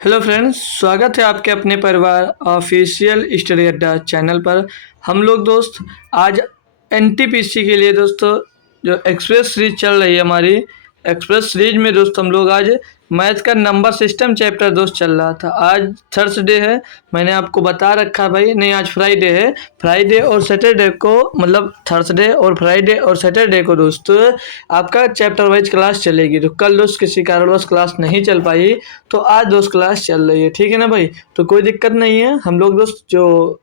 Hello friends, स्वागत है आपके अपने परिवार ऑफिशियल स्टडी अड्डा चैनल पर। हम लोग दोस्त आज एनटीपीसी के लिए दोस्तों जो एक्सप्रेस सीरीज चल रही है हमारी एक्सप्रेस सीरीज में दोस्त हम लोग आज मैथ का नंबर सिस्टम चैप्टर दोस्त चल रहा था। आज थर्सडे है, मैंने आपको बता रखा भाई, नहीं आज फ्राइडे है। फ्राइडे और सैटरडे को मतलब थर्सडे और फ्राइडे और सैटरडे को दोस्त आपका चैप्टर वाइज क्लास चलेगी। तो कल दोस्त किसी कारणवश क्लास नहीं चल पाई, तो आज दोस्त क्लास चल रही है, ठीक है ना भाई। तो कोई दिक्कत नहीं है, हम लोग दोस्त जो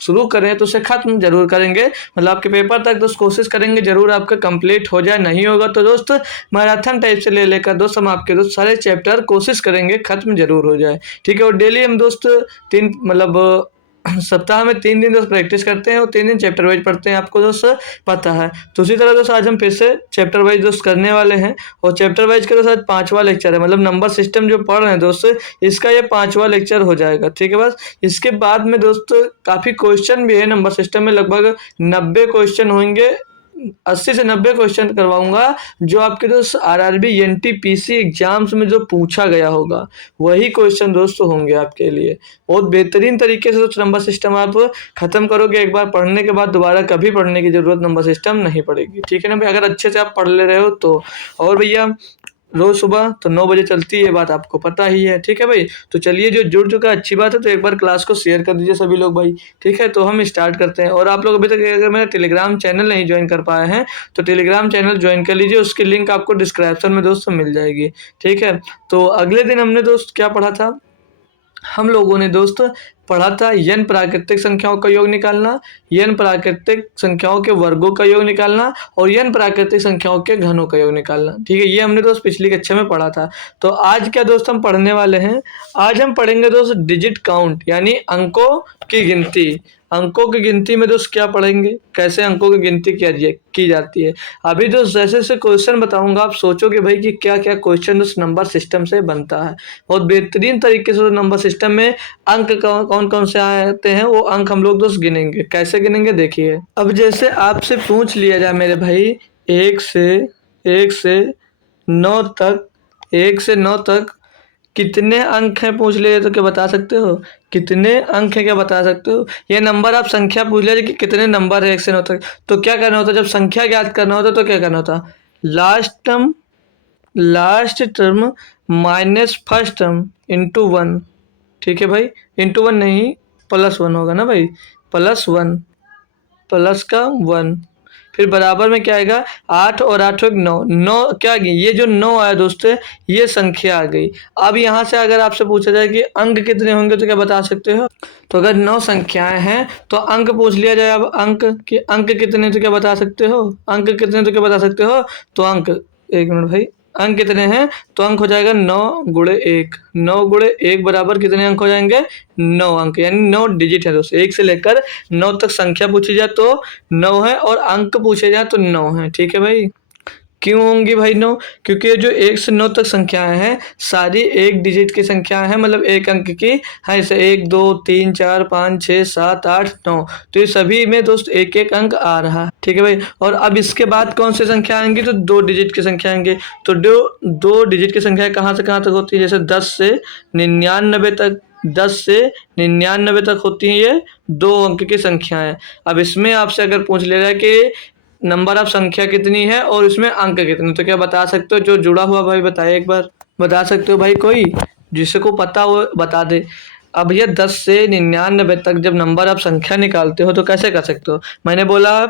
शुरू करें तो उसे खत्म जरूर करेंगे, मतलब आपके पेपर तक दोस्त कोशिश करेंगे जरूर आपका कंप्लीट हो जाए। नहीं होगा तो दोस्त मैराथन टाइप से ले लेकर दोस्त हम आपके दोस्त सारे चैप्टर कोशिश करेंगे खत्म जरूर हो जाए, ठीक है। और डेली हम दोस्त तीन मतलब सप्ताह में 3 दिन दोस्त प्रैक्टिस करते हैं और 3 दिन चैप्टर वाइज पढ़ते हैं, आपको दोस्त पता है। तो उसी तरह दोस्त आज हम फिर से चैप्टर वाइज दोस्त करने वाले हैं। और चैप्टर वाइज का दोस्त आज 5वां लेक्चर है, मतलब नंबर सिस्टम जो पढ़ रहे हैं दोस्त, इसका ये 5वां लेक्चर हो जाएगा, ठीक है। बस इसके बाद में दोस्त काफ़ी क्वेश्चन भी है नंबर सिस्टम में, लगभग 90 क्वेश्चन होंगे, 80 से 90 क्वेश्चन करवाऊंगा जो आपके दोस्त आरआरबी एनटीपीसी एग्जाम्स में जो पूछा गया होगा वही क्वेश्चन दोस्त होंगे आपके लिए। बहुत बेहतरीन तरीके से दोस्त नंबर सिस्टम आप खत्म करोगे, एक बार पढ़ने के बाद दोबारा कभी पढ़ने की जरूरत नंबर सिस्टम नहीं पड़ेगी, ठीक है ना भाई, अगर अच्छे से आप पढ़ ले रहे हो तो। और भैया रोज सुबह तो 9 बजे चलती है, बात आपको पता ही है, ठीक है भाई। तो चलिए, जो जुड़ चुका है अच्छी बात है, तो एक बार क्लास को शेयर कर दीजिए सभी लोग भाई, ठीक है। तो हम स्टार्ट करते हैं। और आप लोग अभी तक अगर मेरा टेलीग्राम चैनल नहीं ज्वाइन कर पाए हैं तो टेलीग्राम चैनल ज्वाइन कर लीजिए, उसकी लिंक आपको डिस्क्रिप्शन में दोस्तों मिल जाएगी, ठीक है। तो अगले दिन हमने दोस्त क्या पढ़ा था, हम लोगों ने दोस्त पढ़ा था n प्राकृतिक संख्याओं का योग निकालना, n प्राकृतिक संख्याओं के वर्गों का योग निकालना और n प्राकृतिक संख्याओं के घनों का योग निकालना, ठीक है। ये हमने दोस्त पिछली कक्षा में पढ़ा था। तो आज क्या दोस्त हम पढ़ने वाले हैं, आज हम पढ़ेंगे दोस्त डिजिट काउंट, यानी अंकों की गिनती। अंकों की गिनती में दोस्त क्या पढ़ेंगे, कैसे अंकों की गिनती की जाती है। अभी दोस्त जैसे जैसे क्वेश्चन बताऊंगा आप सोचोगे भाई कि क्या क्या क्वेश्चन उस नंबर सिस्टम से बनता है। बहुत बेहतरीन तरीके से नंबर सिस्टम में अंक कौन कौन से आते हैं वो अंक हम लोग दोस्त गिनेंगे। कैसे गिनेंगे देखिए। अब जैसे आपसे पूछ लिया जाए मेरे भाई, 1 से 9 तक, 1 से 9 तक कितने अंक हैं पूछ ले तो क्या बता सकते हो, कितने अंक हैं क्या बता सकते हो। ये नंबर आप संख्या पूछ ले कि कितने नंबर है 1 से 9 तक, तो क्या करना होता, जब संख्या ज्ञात करना होता तो क्या करना होता, last term minus first term into 1, ठीक है भाई। इंटू 1 नहीं, +1 होगा ना भाई, +1 प्लस का 1, फिर बराबर में क्या आएगा, 8 और 8 एक 9, 9 क्या आ गई, ये जो 9 आया दोस्तों ये संख्या आ गई। अब यहाँ से अगर आपसे पूछा जाए कि अंक कितने होंगे तो क्या बता सकते हो, तो अगर 9 संख्याएं हैं तो अंक पूछ लिया जाए। अब अंक कितने तो क्या बता सकते हो, अंक कितने तो क्या बता सकते हो, तो अंक, एक मिनट भाई, अंक कितने हैं, तो अंक हो जाएगा 9 गुणे 1, 9 गुणे 1 बराबर कितने अंक हो जाएंगे, 9 अंक, यानी 9 डिजिट है दोस्तों। 1 से लेकर 9 तक संख्या पूछी जाए तो 9 है और अंक पूछे जाए तो 9 है, ठीक है भाई। क्यों होंगी भाई 9, क्योंकि ये जो 1 से 9 तक संख्याएं हैं सारी एक डिजिट की संख्याएं हैं, मतलब एक अंक की है। जैसे 1 2 3 4 5 6 7 8 9, तो ये सभी में दोस्त एक एक अंक आ रहा है, ठीक है भाई। और अब इसके बाद कौन सी संख्या आएंगी, तो 2 डिजिट की संख्या आएंगे। तो दो डिजिट की संख्या कहाँ से कहाँ तक होती है, जैसे 10 से 99 तक, 10 से 99 तक होती हैं ये 2 अंक की संख्याएं। अब इसमें आपसे अगर पूछ ले रहा है कि नंबर ऑफ संख्या कितनी है और इसमें अंक कितने, तो क्या बता सकते हो, जो जुड़ा हुआ भाई बताए एक बार, बता सकते हो भाई, कोई जिसको पता हो बता दे। अब भैया 10 से 99 तक जब नंबर ऑफ संख्या निकालते हो तो कैसे कर सकते हो, मैंने बोला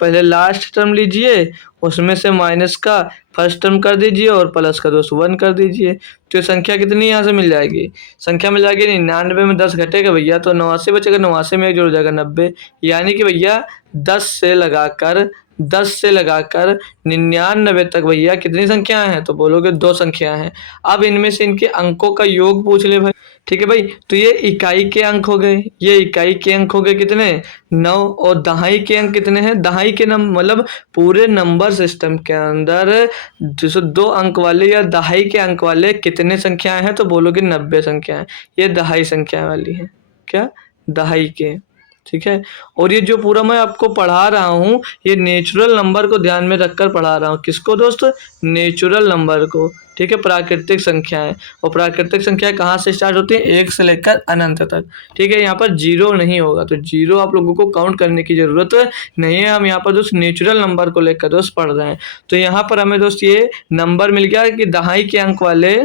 पहले लास्ट टर्म लीजिए, उसमें से माइनस का फर्स्ट टर्म कर दीजिए और प्लस का दोस्त 1 कर दीजिए, तो संख्या कितनी यहाँ से मिल जाएगी, संख्या मिल जाएगी 99 में 10 घटेगा भैया तो 89 बचेगा, 89 में 1 जोड़ जाएगा 90, यानी कि भैया 10 से लगाकर 99 तक भैया कितनी संख्याएं हैं, तो बोलोगे 2 संख्याएं हैं। अब इनमें से इनके अंकों का योग पूछ ले भाई, ठीक है भाई। तो ये इकाई के अंक हो गए, ये इकाई के अंक हो गए कितने, 9, और दहाई के अंक कितने हैं, दहाई के मतलब पूरे नंबर सिस्टम के अंदर जैसे 2 अंक वाले या दहाई के अंक वाले कितने संख्याएं हैं, तो बोलोगे 90 संख्याएं। ये दहाई संख्या वाली है, क्या दहाई के, ठीक है। और ये जो पूरा मैं आपको पढ़ा रहा हूँ ये नेचुरल नंबर को ध्यान में रखकर पढ़ा रहा हूँ। किसको दोस्त? नेचुरल नंबर को, ठीक है, प्राकृतिक संख्याएं। और प्राकृतिक संख्याएं कहाँ से स्टार्ट होती हैं? 1 से लेकर अनंत तक, ठीक है। यहाँ पर जीरो नहीं होगा, तो जीरो आप लोगों को काउंट करने की जरूरत नहीं है। हम यहाँ पर दोस्त नेचुरल नंबर को लेकर दोस्त पढ़ रहे हैं। तो यहाँ पर हमें दोस्त ये नंबर मिल गया कि दहाई के अंक वाले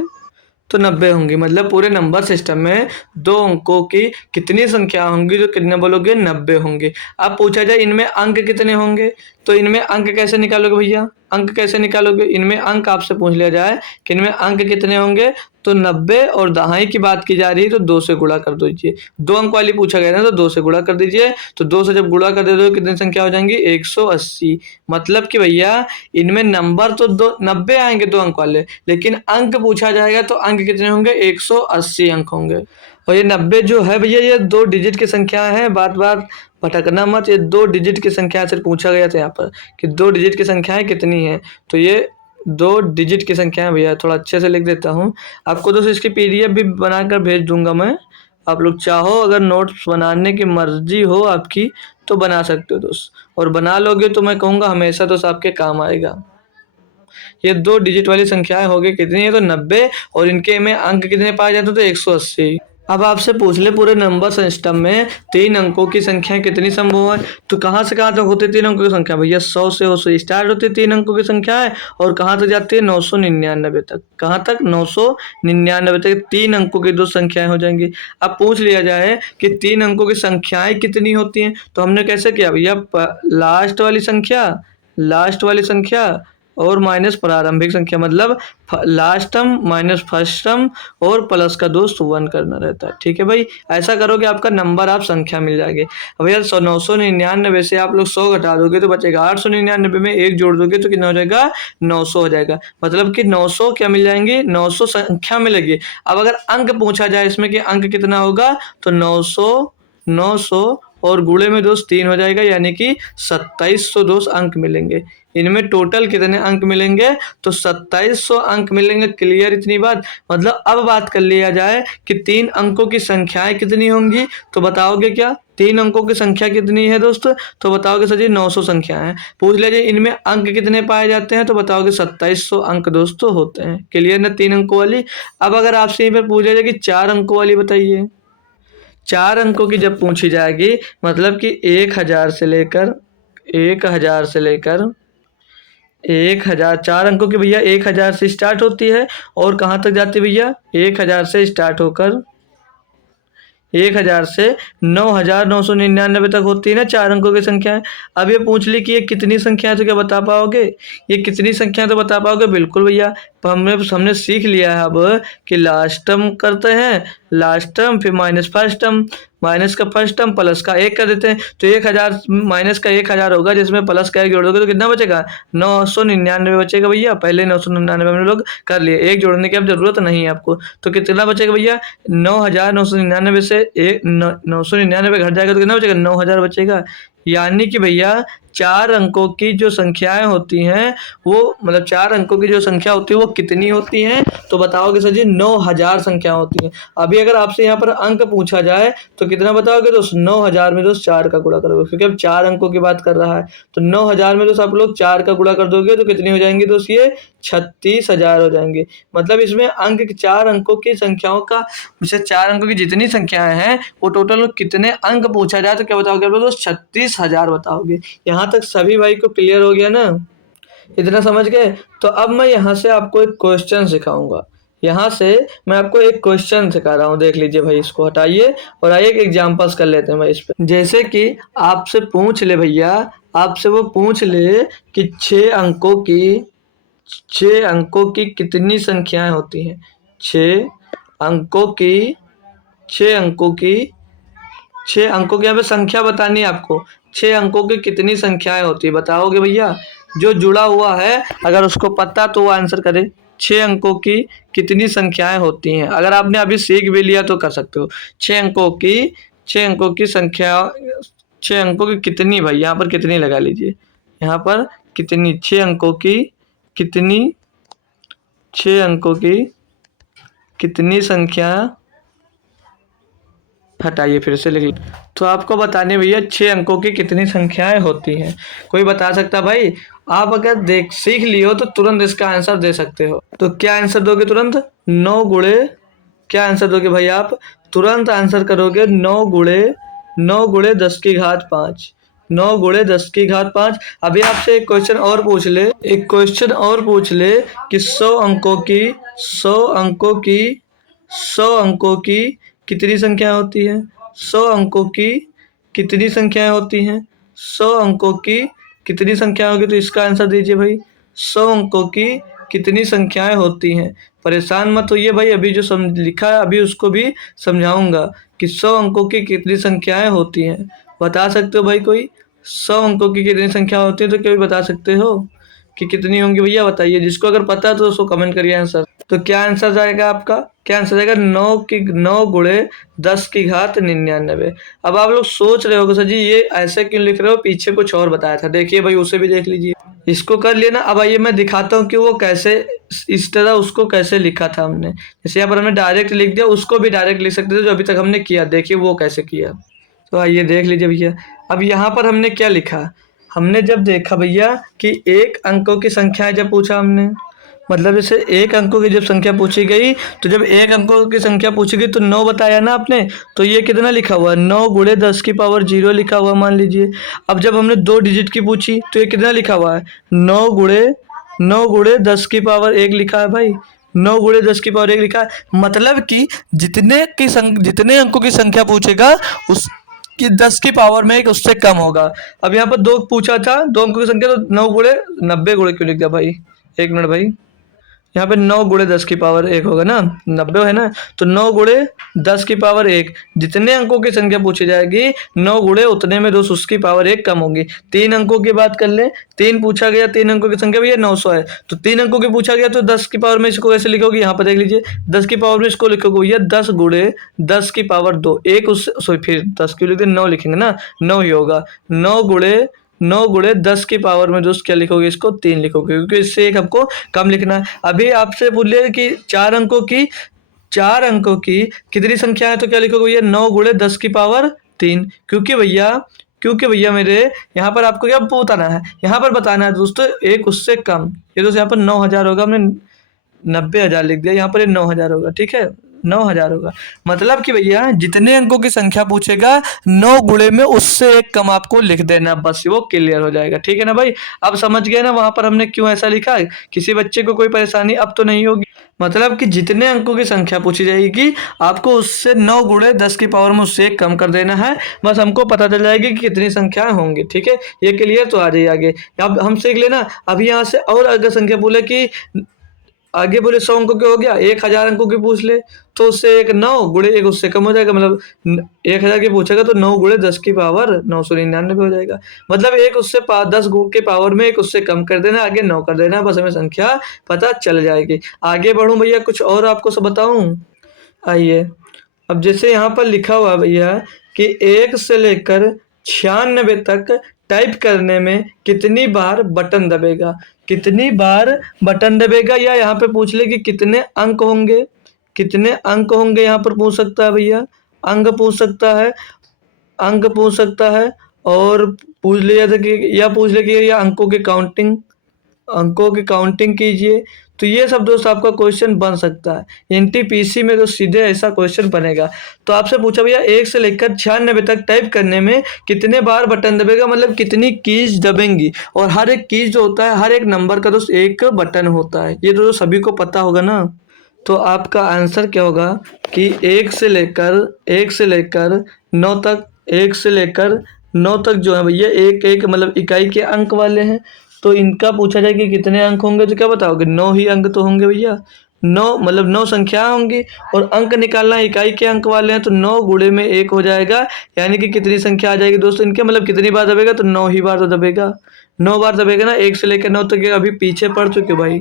तो 90 होंगी। मतलब पूरे नंबर सिस्टम में 2 अंकों की कितनी संख्या होंगी? तो कितने बोलोगे? 90 होंगे। अब पूछा जाए इनमें अंक कितने होंगे, तो इनमें अंक कैसे निकालोगे भैया? अंक कैसे निकालोगे? इनमें अंक आपसे पूछ लिया जाए कि इनमें अंक कितने होंगे, तो 90 और दहाई की बात की जा रही है तो 2 से गुणा कर दीजिए। 2 अंक वाली पूछा गया ना, तो 2 से गुणा कर दीजिए। तो 2 से जब गुणा कर देते हो कितनी संख्या हो जाएंगी? 180। मतलब कि भैया इनमें नंबर तो 90 आएंगे 2 अंक वाले, लेकिन अंक पूछा जाएगा तो अंक कितने होंगे? 180 अंक होंगे। और ये 90 जो है भैया ये 2 डिजिट की संख्या है, बार बार भटकना मत। ये 2 डिजिट की संख्या से पूछा गया था यहाँ पर कि 2 डिजिट की संख्याएं कितनी है, तो ये 2 डिजिट की संख्या है भैया। थोड़ा अच्छे से लिख देता हूँ आपको दोस्त, इसकी पीडीएफ भी बनाकर भेज दूंगा मैं। आप लोग चाहो अगर नोट्स बनाने की मर्जी हो आपकी तो बना सकते हो दोस्त, और बना लोगे तो मैं कहूँगा हमेशा दोस्त आपके काम आएगा। ये 2 डिजिट वाली संख्याएं हो गई कितनी है? तो 90, और इनके में अंक कितने पाए जाते हैं? तो 180। अब आपसे पूछ ले पूरे नंबर सिस्टम में 3 अंकों की संख्या कितनी संभव है, तो कहाँ से कहाँ तक होती है 3 अंकों की संख्या? भैया 100 से स्टार्ट होती है 3 अंकों की संख्या है, और कहाँ तक जाती है? 999 तक। कहाँ तक? 999 तक 3 अंकों की 2 संख्याएं हो जाएंगी। अब पूछ लिया जाए कि 3 अंकों की संख्याएं कितनी होती हैं, तो हमने कैसे किया भैया? लास्ट वाली संख्या और माइनस प्रारंभिक संख्या, मतलब last term minus first term और प्लस का दोस्त 1 करना रहता है, ठीक है भाई। ऐसा करोगे आपका नंबर आप संख्या मिल जाएगी। अब यार 999 से आप लोग 100 घटा दोगे तो बचेगा 899 में 1 जोड़ दोगे तो कितना हो जाएगा? 900 हो जाएगा। मतलब कि 900 क्या मिल जाएंगी? 900 संख्या मिलेगी। अब अगर अंक पूछा जाए इसमें कि अंक कितना होगा, तो 900 और गुणे में दोस्त 3 हो जाएगा, यानी कि 2700 दोस्त अंक मिलेंगे। इनमें टोटल कितने अंक मिलेंगे? तो 2700 अंक मिलेंगे। क्लियर इतनी बात? मतलब अब बात कर लिया जाए कि 3 अंकों की संख्याएं कितनी होंगी, तो बताओगे क्या? 3 अंकों की संख्या कितनी है दोस्त? तो बताओगे सर जी 900 संख्या है। पूछ लीजिए इनमें अंक कितने पाए जाते हैं, तो बताओगे 2700 अंक दोस्तों होते हैं। क्लियर ना 3 अंकों वाली? अब अगर आपसे यहीं पर पूछ लिया जाए कि 4 अंकों वाली बताइए। 4 अंकों की जब पूछी जाएगी, मतलब कि 1000 से लेकर 4 अंकों की भैया 1000 से स्टार्ट होती है, और कहाँ तक जाती है भैया? 1000 से स्टार्ट होकर 1000 से 9999 तक होती है ना 4 अंकों की संख्याएं। अब ये पूछ ली कि ये कितनी संख्या है, तो क्या बता पाओगे? ये कितनी संख्या तो बता पाओगे? बिल्कुल भैया। हमने सीख लिया है अब कि लास्ट टर्म करते हैं, लास्ट टर्म फिर माइनस फर्स्ट टर्म, माइनस का फर्स्ट टर्म प्लस का 1 कर देते हैं। तो 1000 माइनस का 1000 होगा, जिसमें प्लस का 1 जोड़ दोगे तो कितना बचेगा? 999 बचेगा भैया। पहले 999 हम लोग कर लिए, 1 जोड़ने की अब जरूरत नहीं है आपको। तो कितना बचेगा भैया? 9999 से 999 घट जाएगा तो कितना बचेगा? 9000 बचेगा। यानी कि भैया 4 अंकों की जो संख्याएं होती हैं वो, मतलब 4 अंकों की जो संख्या होती है वो कितनी होती हैं, तो बताओगे सर जी 9000 संख्या होती हैं। अभी अगर आपसे यहाँ पर अंक पूछा जाए तो कितना बताओगे दोस्त? 9000 में दोस्त 4 का गुणा करोगे, क्योंकि अब 4 अंकों की बात कर रहा है। तो 9000 में दोस्त आप लोग 4 का गुणा कर दोगे तो कितनी हो जाएंगी दोस्त? ये 36000 हो जाएंगे। मतलब इसमें अंक 4 अंकों की संख्याओं का, 4 अंकों की जितनी संख्याएं हैं वो टोटल कितने अंक पूछा जाए तो क्या बताओगे आप लोग दोस्त? 36000 बताओगे। यहाँ तक सभी भाई को क्लियर हो गया ना? इतना समझ गए? तो अब मैं यहाँ से आपको एक क्वेश्चन सिखाऊंगा। यहाँ से मैं आपको एक क्वेश्चन सिखा रहा हूँ, देख लीजिए भाई। इसको हटाइए और आइए एक एग्जांपल्स कर लेते हैं भाई इस पे। जैसे कि आपसे पूछ ले भैया, आपसे वो पूछ ले कि 6 अंकों की कितनी संख्याएं होती हैं? 6 अंकों की 6 अंकों की 6 अंकों की यहाँ पे संख्या बतानी है आपको। 6 अंकों की कितनी संख्याएं होती है बताओगे भैया? जो जुड़ा हुआ है अगर उसको पता तो वो आंसर करे। 6 अंकों की कितनी संख्याएं होती हैं? अगर आपने अभी सीख भी लिया तो कर सकते हो। 6 अंकों की संख्या, 6 अंकों की कितनी, भाई यहाँ पर कितनी लगा लीजिए। यहाँ पर कितनी, 6 अंकों की कितनी, 6 अंकों की कितनी संख्या हटाइए फिर से लिख। तो आपको बताने भैया 6 अंकों की कितनी संख्याएं होती हैं। कोई बता सकता भाई? आप अगर देख सीख लियो तो तुरंत इसका आंसर दे सकते हो। तो क्या आंसर दोगे तुरंत? 9 गुणे, क्या आंसर दोगे भाई आप? तुरंत आंसर करोगे 9 गुणे 10 की घात 5। 9 गुणे 10 की घात 5। अभी आपसे एक क्वेश्चन और पूछ ले, एक क्वेश्चन और पूछ ले कि 100 अंकों की कितनी संख्या होती है? 100 अंकों की कितनी संख्याएं होती हैं? 100 अंकों की कितनी संख्या होगी? तो इसका आंसर दीजिए भाई। 100 अंकों की कितनी संख्याएं होती हैं? परेशान मत होइए भाई, अभी जो लिखा है अभी उसको भी समझाऊंगा कि 100 अंकों की कितनी संख्याएं होती हैं। बता सकते हो भाई कोई? 100 अंकों की कितनी संख्या होती है? तो क्या भी बता सकते हो कि कितनी होंगी भैया? बताइए, जिसको अगर पता है तो उसको कमेंट करिए आंसर। तो क्या आंसर जाएगा आपका? क्या आंसर जाएगा? 9 गुणे 10 की घात 99। अब आप लोग सोच रहे होगे सर जी ये ऐसे क्यों लिख रहे हो, पीछे कुछ और बताया था। देखिए भाई उसे भी देख लीजिए। इसको कर लिया ना। अब आइए मैं दिखाता हूँ कि वो कैसे, इस तरह उसको कैसे लिखा था हमने। जैसे यहाँ पर हमने डायरेक्ट लिख दिया, उसको भी डायरेक्ट लिख सकते थे जो अभी तक हमने किया। देखिए वो कैसे किया। तो आइए देख लीजिए भैया। अब यहाँ पर हमने क्या लिखा? हमने जब देखा भैया कि 1 अंकों की संख्या जब पूछा हमने, मतलब जैसे 1 अंकों की जब संख्या पूछी गई, तो जब 1 अंकों की संख्या पूछी गई तो 9 बताया ना आपने। तो ये कितना लिखा हुआ है? 9 गुणे 10 की पावर 0 लिखा हुआ मान लीजिए। अब जब हमने 2 डिजिट की पूछी तो ये कितना लिखा हुआ है? 9 गुणे 10 की पावर 1 लिखा है भाई। 9 गुणे 10 की पावर 1 लिखा है। मतलब कि जितने अंकों की संख्या पूछेगा उस कि 10 की पावर में 1 उससे कम होगा। अब यहाँ पर 2 पूछा था, 2 अंकों की संख्या, तो 9 गुणे 90 गुणे क्यों लिख दिया भाई? 1 मिनट भाई। यहाँ पे 9 गुणे 10 की पावर 1 होगा ना, 90 है ना। तो 9 गुणे 10 की पावर 1, जितने अंकों की संख्या पूछी जाएगी 9 गुणे उतने में दोस्त उसकी पावर 1 कम होगी। 3 अंकों की बात कर ले, 3 पूछा गया, 3 अंकों की संख्या भैया 900 है। तो 3 अंकों की पूछा गया तो 10 की पावर में इसको कैसे लिखोगे? यहाँ पर देख लीजिए, 10 की पावर में इसको लिखोगे भैया 10 गुणे 10 की पावर 2। एक उससे सॉरी, फिर 10 क्यों लिख दिया? 9 लिखेंगे ना, 9 ही होगा। 9 गुणे 10 की पावर में दोस्त क्या लिखोगे? इसको 3 लिखोगे, क्योंकि इससे एक हमको कम लिखना है। अभी आपसे बोलिए कि 4 अंकों की कितनी संख्या है, तो क्या लिखोगे भैया? 9 गुणे 10 की पावर 3। क्योंकि भैया मेरे यहाँ पर आपको क्या बताना है? यहाँ पर बताना है दोस्तों एक उससे कम। ये दोस्त यहाँ पर 9000 होगा, हमने 90,000 लिख दिया, यहाँ पर ये 9000 होगा। ठीक है, 9000 होगा। मतलब कि भैया जितने अंकों की संख्या पूछेगा 9 गुणे में उससे एक कम आपको लिख देना, बस वो क्लियर हो जाएगा। ठीक है ना भाई? अब समझ गए ना वहां पर हमने क्यों ऐसा लिखा है? किसी बच्चे को कोई परेशानी अब तो नहीं होगी। मतलब कि जितने अंकों की संख्या पूछी जाएगी आपको उससे 9 गुणे 10 की पावर में उससे एक कम कर देना है। बस हमको पता चल जाएगी कि कितनी संख्याएं होंगी। ठीक है, ये क्लियर? तो आ जाइए आगे। अब हम सीख लेना। अभी यहाँ से और अगर संख्या बोले कि आगे बोले 100 अंकों के हो गया, 1000 अंकों की पूछ ले तो उससे एक 9 गुणे 1 उससे कम हो जाएगा। मतलब 1000 की पूछेगा तो 9 गुणे 10 की पावर 999 हो जाएगा। मतलब एक उससे 10 के पावर में एक उससे कम कर देना, आगे 9 कर देना, बस हमें संख्या पता चल जाएगी। आगे बढ़ूं भैया, कुछ और आपको सब बताऊं? आइए, अब जैसे यहाँ पर लिखा हुआ है भैया कि 1 से लेकर 96 तक टाइप करने में कितनी बार बटन दबेगा? कितनी बार बटन दबेगा, या यहाँ पे पूछ ले कि कितने अंक होंगे? कितने अंक होंगे यहाँ पर पूछ सकता है भैया। अंक पूछ सकता है, अंक पूछ सकता है। और पूछ लिया था कि, या पूछ ले कि या अंकों की काउंटिंग कीजिए। तो ये सब दोस्त आपका क्वेश्चन बन सकता है एनटीपीसी में, तो सीधे ऐसा क्वेश्चन बनेगा। तो आपसे पूछा भैया 1 से लेकर 96 तक टाइप करने में कितने बार बटन दबेगा, मतलब कितनी कीज दबेंगी। और हर एक कीज जो होता है, हर एक नंबर का दोस्त एक बटन होता है, ये तो सभी को पता होगा ना। तो आपका आंसर क्या होगा कि 1 से लेकर 9 तक, 1 से लेकर 9 तक जो है भैया एक एक मतलब इकाई के अंक वाले हैं। तो इनका पूछा जाए कि कितने अंक होंगे, तो क्या बताओगे? 9 ही अंक तो होंगे भैया। 9 मतलब 9 संख्या होंगी, और अंक निकालना इकाई के अंक वाले हैं, तो 9 गुणे में 1 हो जाएगा। यानी कि कितनी संख्या आ जाएगी दोस्तों इनके, मतलब कितनी बार दबेगा? तो 9 ही बार तो दबेगा। 9 बार दबेगा ना। 1 से लेकर 9 तक अभी पीछे पड़ चुके भाई।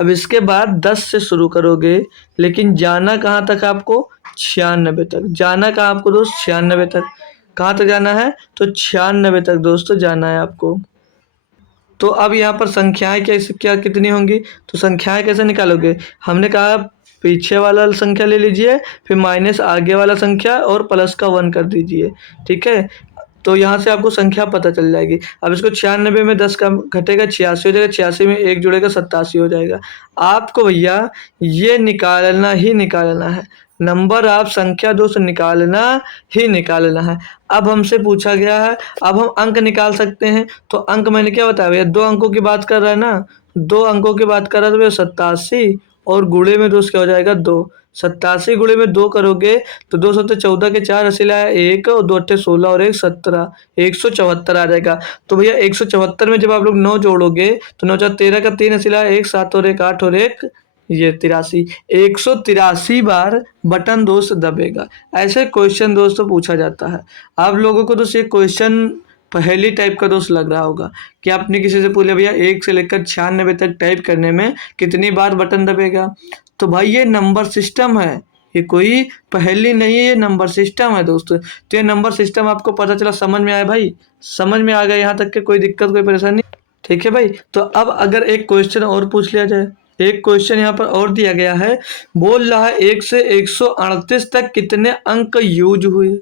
अब इसके बाद 10 से शुरू करोगे, लेकिन जाना कहाँ तक आपको? 96 तक। जाना कहाँ आपको दोस्त? 96 तक। कहाँ तक जाना है? तो 96 तक दोस्तों जाना है आपको। तो अब यहाँ पर संख्याएं क्या कितनी होंगी? तो संख्याएं कैसे निकालोगे? हमने कहा पीछे वाला संख्या ले लीजिए, फिर माइनस आगे वाला संख्या और प्लस का 1 कर दीजिए, ठीक है। तो यहाँ से आपको संख्या पता चल जाएगी। अब इसको 96 में 10 का घटेगा 86 हो जाएगा, 86 में 1 जुड़ेगा 87 हो जाएगा। आपको भैया ये निकालना ही निकालना है, नंबर आप संख्या दोस्त निकालना ही निकालना है। अब हमसे पूछा गया है, अब हम अंक निकाल सकते हैं। तो अंक मैंने क्या बताया भैया, 2 अंकों की बात कर रहा है ना, 2 अंकों की बात कर रहा है तो भैया 87 और गुणे में दोस्त क्या हो जाएगा 2। 87 गुणे में 2 करोगे तो 2 सत्ते 14 के 4 हासिल आया 1 और 2 अट्ठे 16 और 1 17, 174 आ जाएगा। तो भैया 174 में जब आप लोग 9 जोड़ोगे तो 9 4 13 का 3 हासिल आया 1 7 और 1 8 और 1 ये 83, 183 बार बटन दोस्त दबेगा। ऐसे क्वेश्चन दोस्तों पूछा जाता है। आप लोगों को दोस्त ये क्वेश्चन पहली टाइप का दोस्त लग रहा होगा कि आपने किसी से पूछा भैया 1 से लेकर 96 तक टाइप करने में कितनी बार बटन दबेगा। तो भाई ये नंबर सिस्टम है, ये कोई पहेली नहीं है, ये नंबर सिस्टम है दोस्तों। तो ये नंबर सिस्टम आपको पता चला, समझ में आया भाई, समझ में आ गया यहाँ तक के कोई दिक्कत कोई परेशानी, ठीक है भाई। तो अब अगर एक क्वेश्चन और पूछ लिया जाए, एक क्वेश्चन यहाँ पर और दिया गया है, बोल रहा है 1 से 138 तक कितने अंक यूज हुए।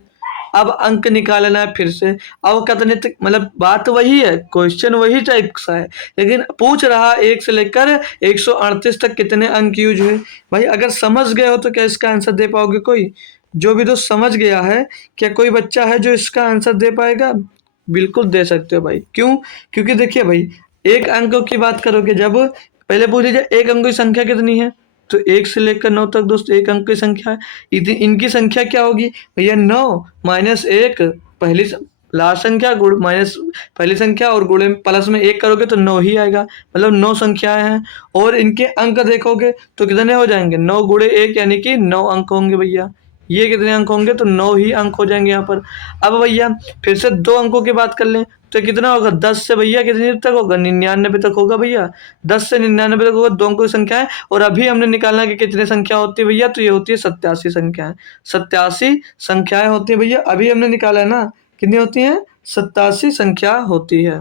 अब अंक निकालना है फिर से। अब कितने तक, मतलब बात वही है, क्वेश्चन वही टाइप का है, लेकिन पूछ रहा 1 से लेकर 138 तक कितने अंक यूज हुए। भाई अगर समझ गए हो तो क्या इसका आंसर दे पाओगे कोई? जो भी दोस्त समझ गया है, क्या कोई बच्चा है जो इसका आंसर दे पाएगा? बिल्कुल दे सकते हो भाई। क्यों? क्योंकि देखिए भाई, एक अंकों की बात करोगे जब, पहले पूछ लीजिए एक अंक की संख्या कितनी है, तो 1 से लेकर 9 तक दोस्त एक अंक की संख्या है। इनकी संख्या क्या होगी भैया, 9 माइनस 1 पहली लास्ट संख्या गुण माइनस पहली संख्या और गुणे प्लस में 1 करोगे तो 9 ही आएगा, मतलब 9 संख्याएं हैं। और इनके अंक देखोगे तो कितने हो जाएंगे, 9 गुणे 1 यानी कि 9 अंक होंगे भैया। ये कितने अंक होंगे, तो 9 ही अंक हो जाएंगे यहाँ पर। अब भैया फिर से 2 अंकों की बात कर लें तो कितना होगा, 10 से भैया कितने तक होगा, 99 तक होगा भैया। 10 से 99 तक होगा, 2 अंकों की संख्या है। और अभी हमने निकालना कि कितनी संख्या होती है भैया, तो ये होती है 87 संख्याएं। 87 संख्याएं होती है भैया, अभी हमने निकाला है ना, कितनी होती हैं, 87 संख्या होती है।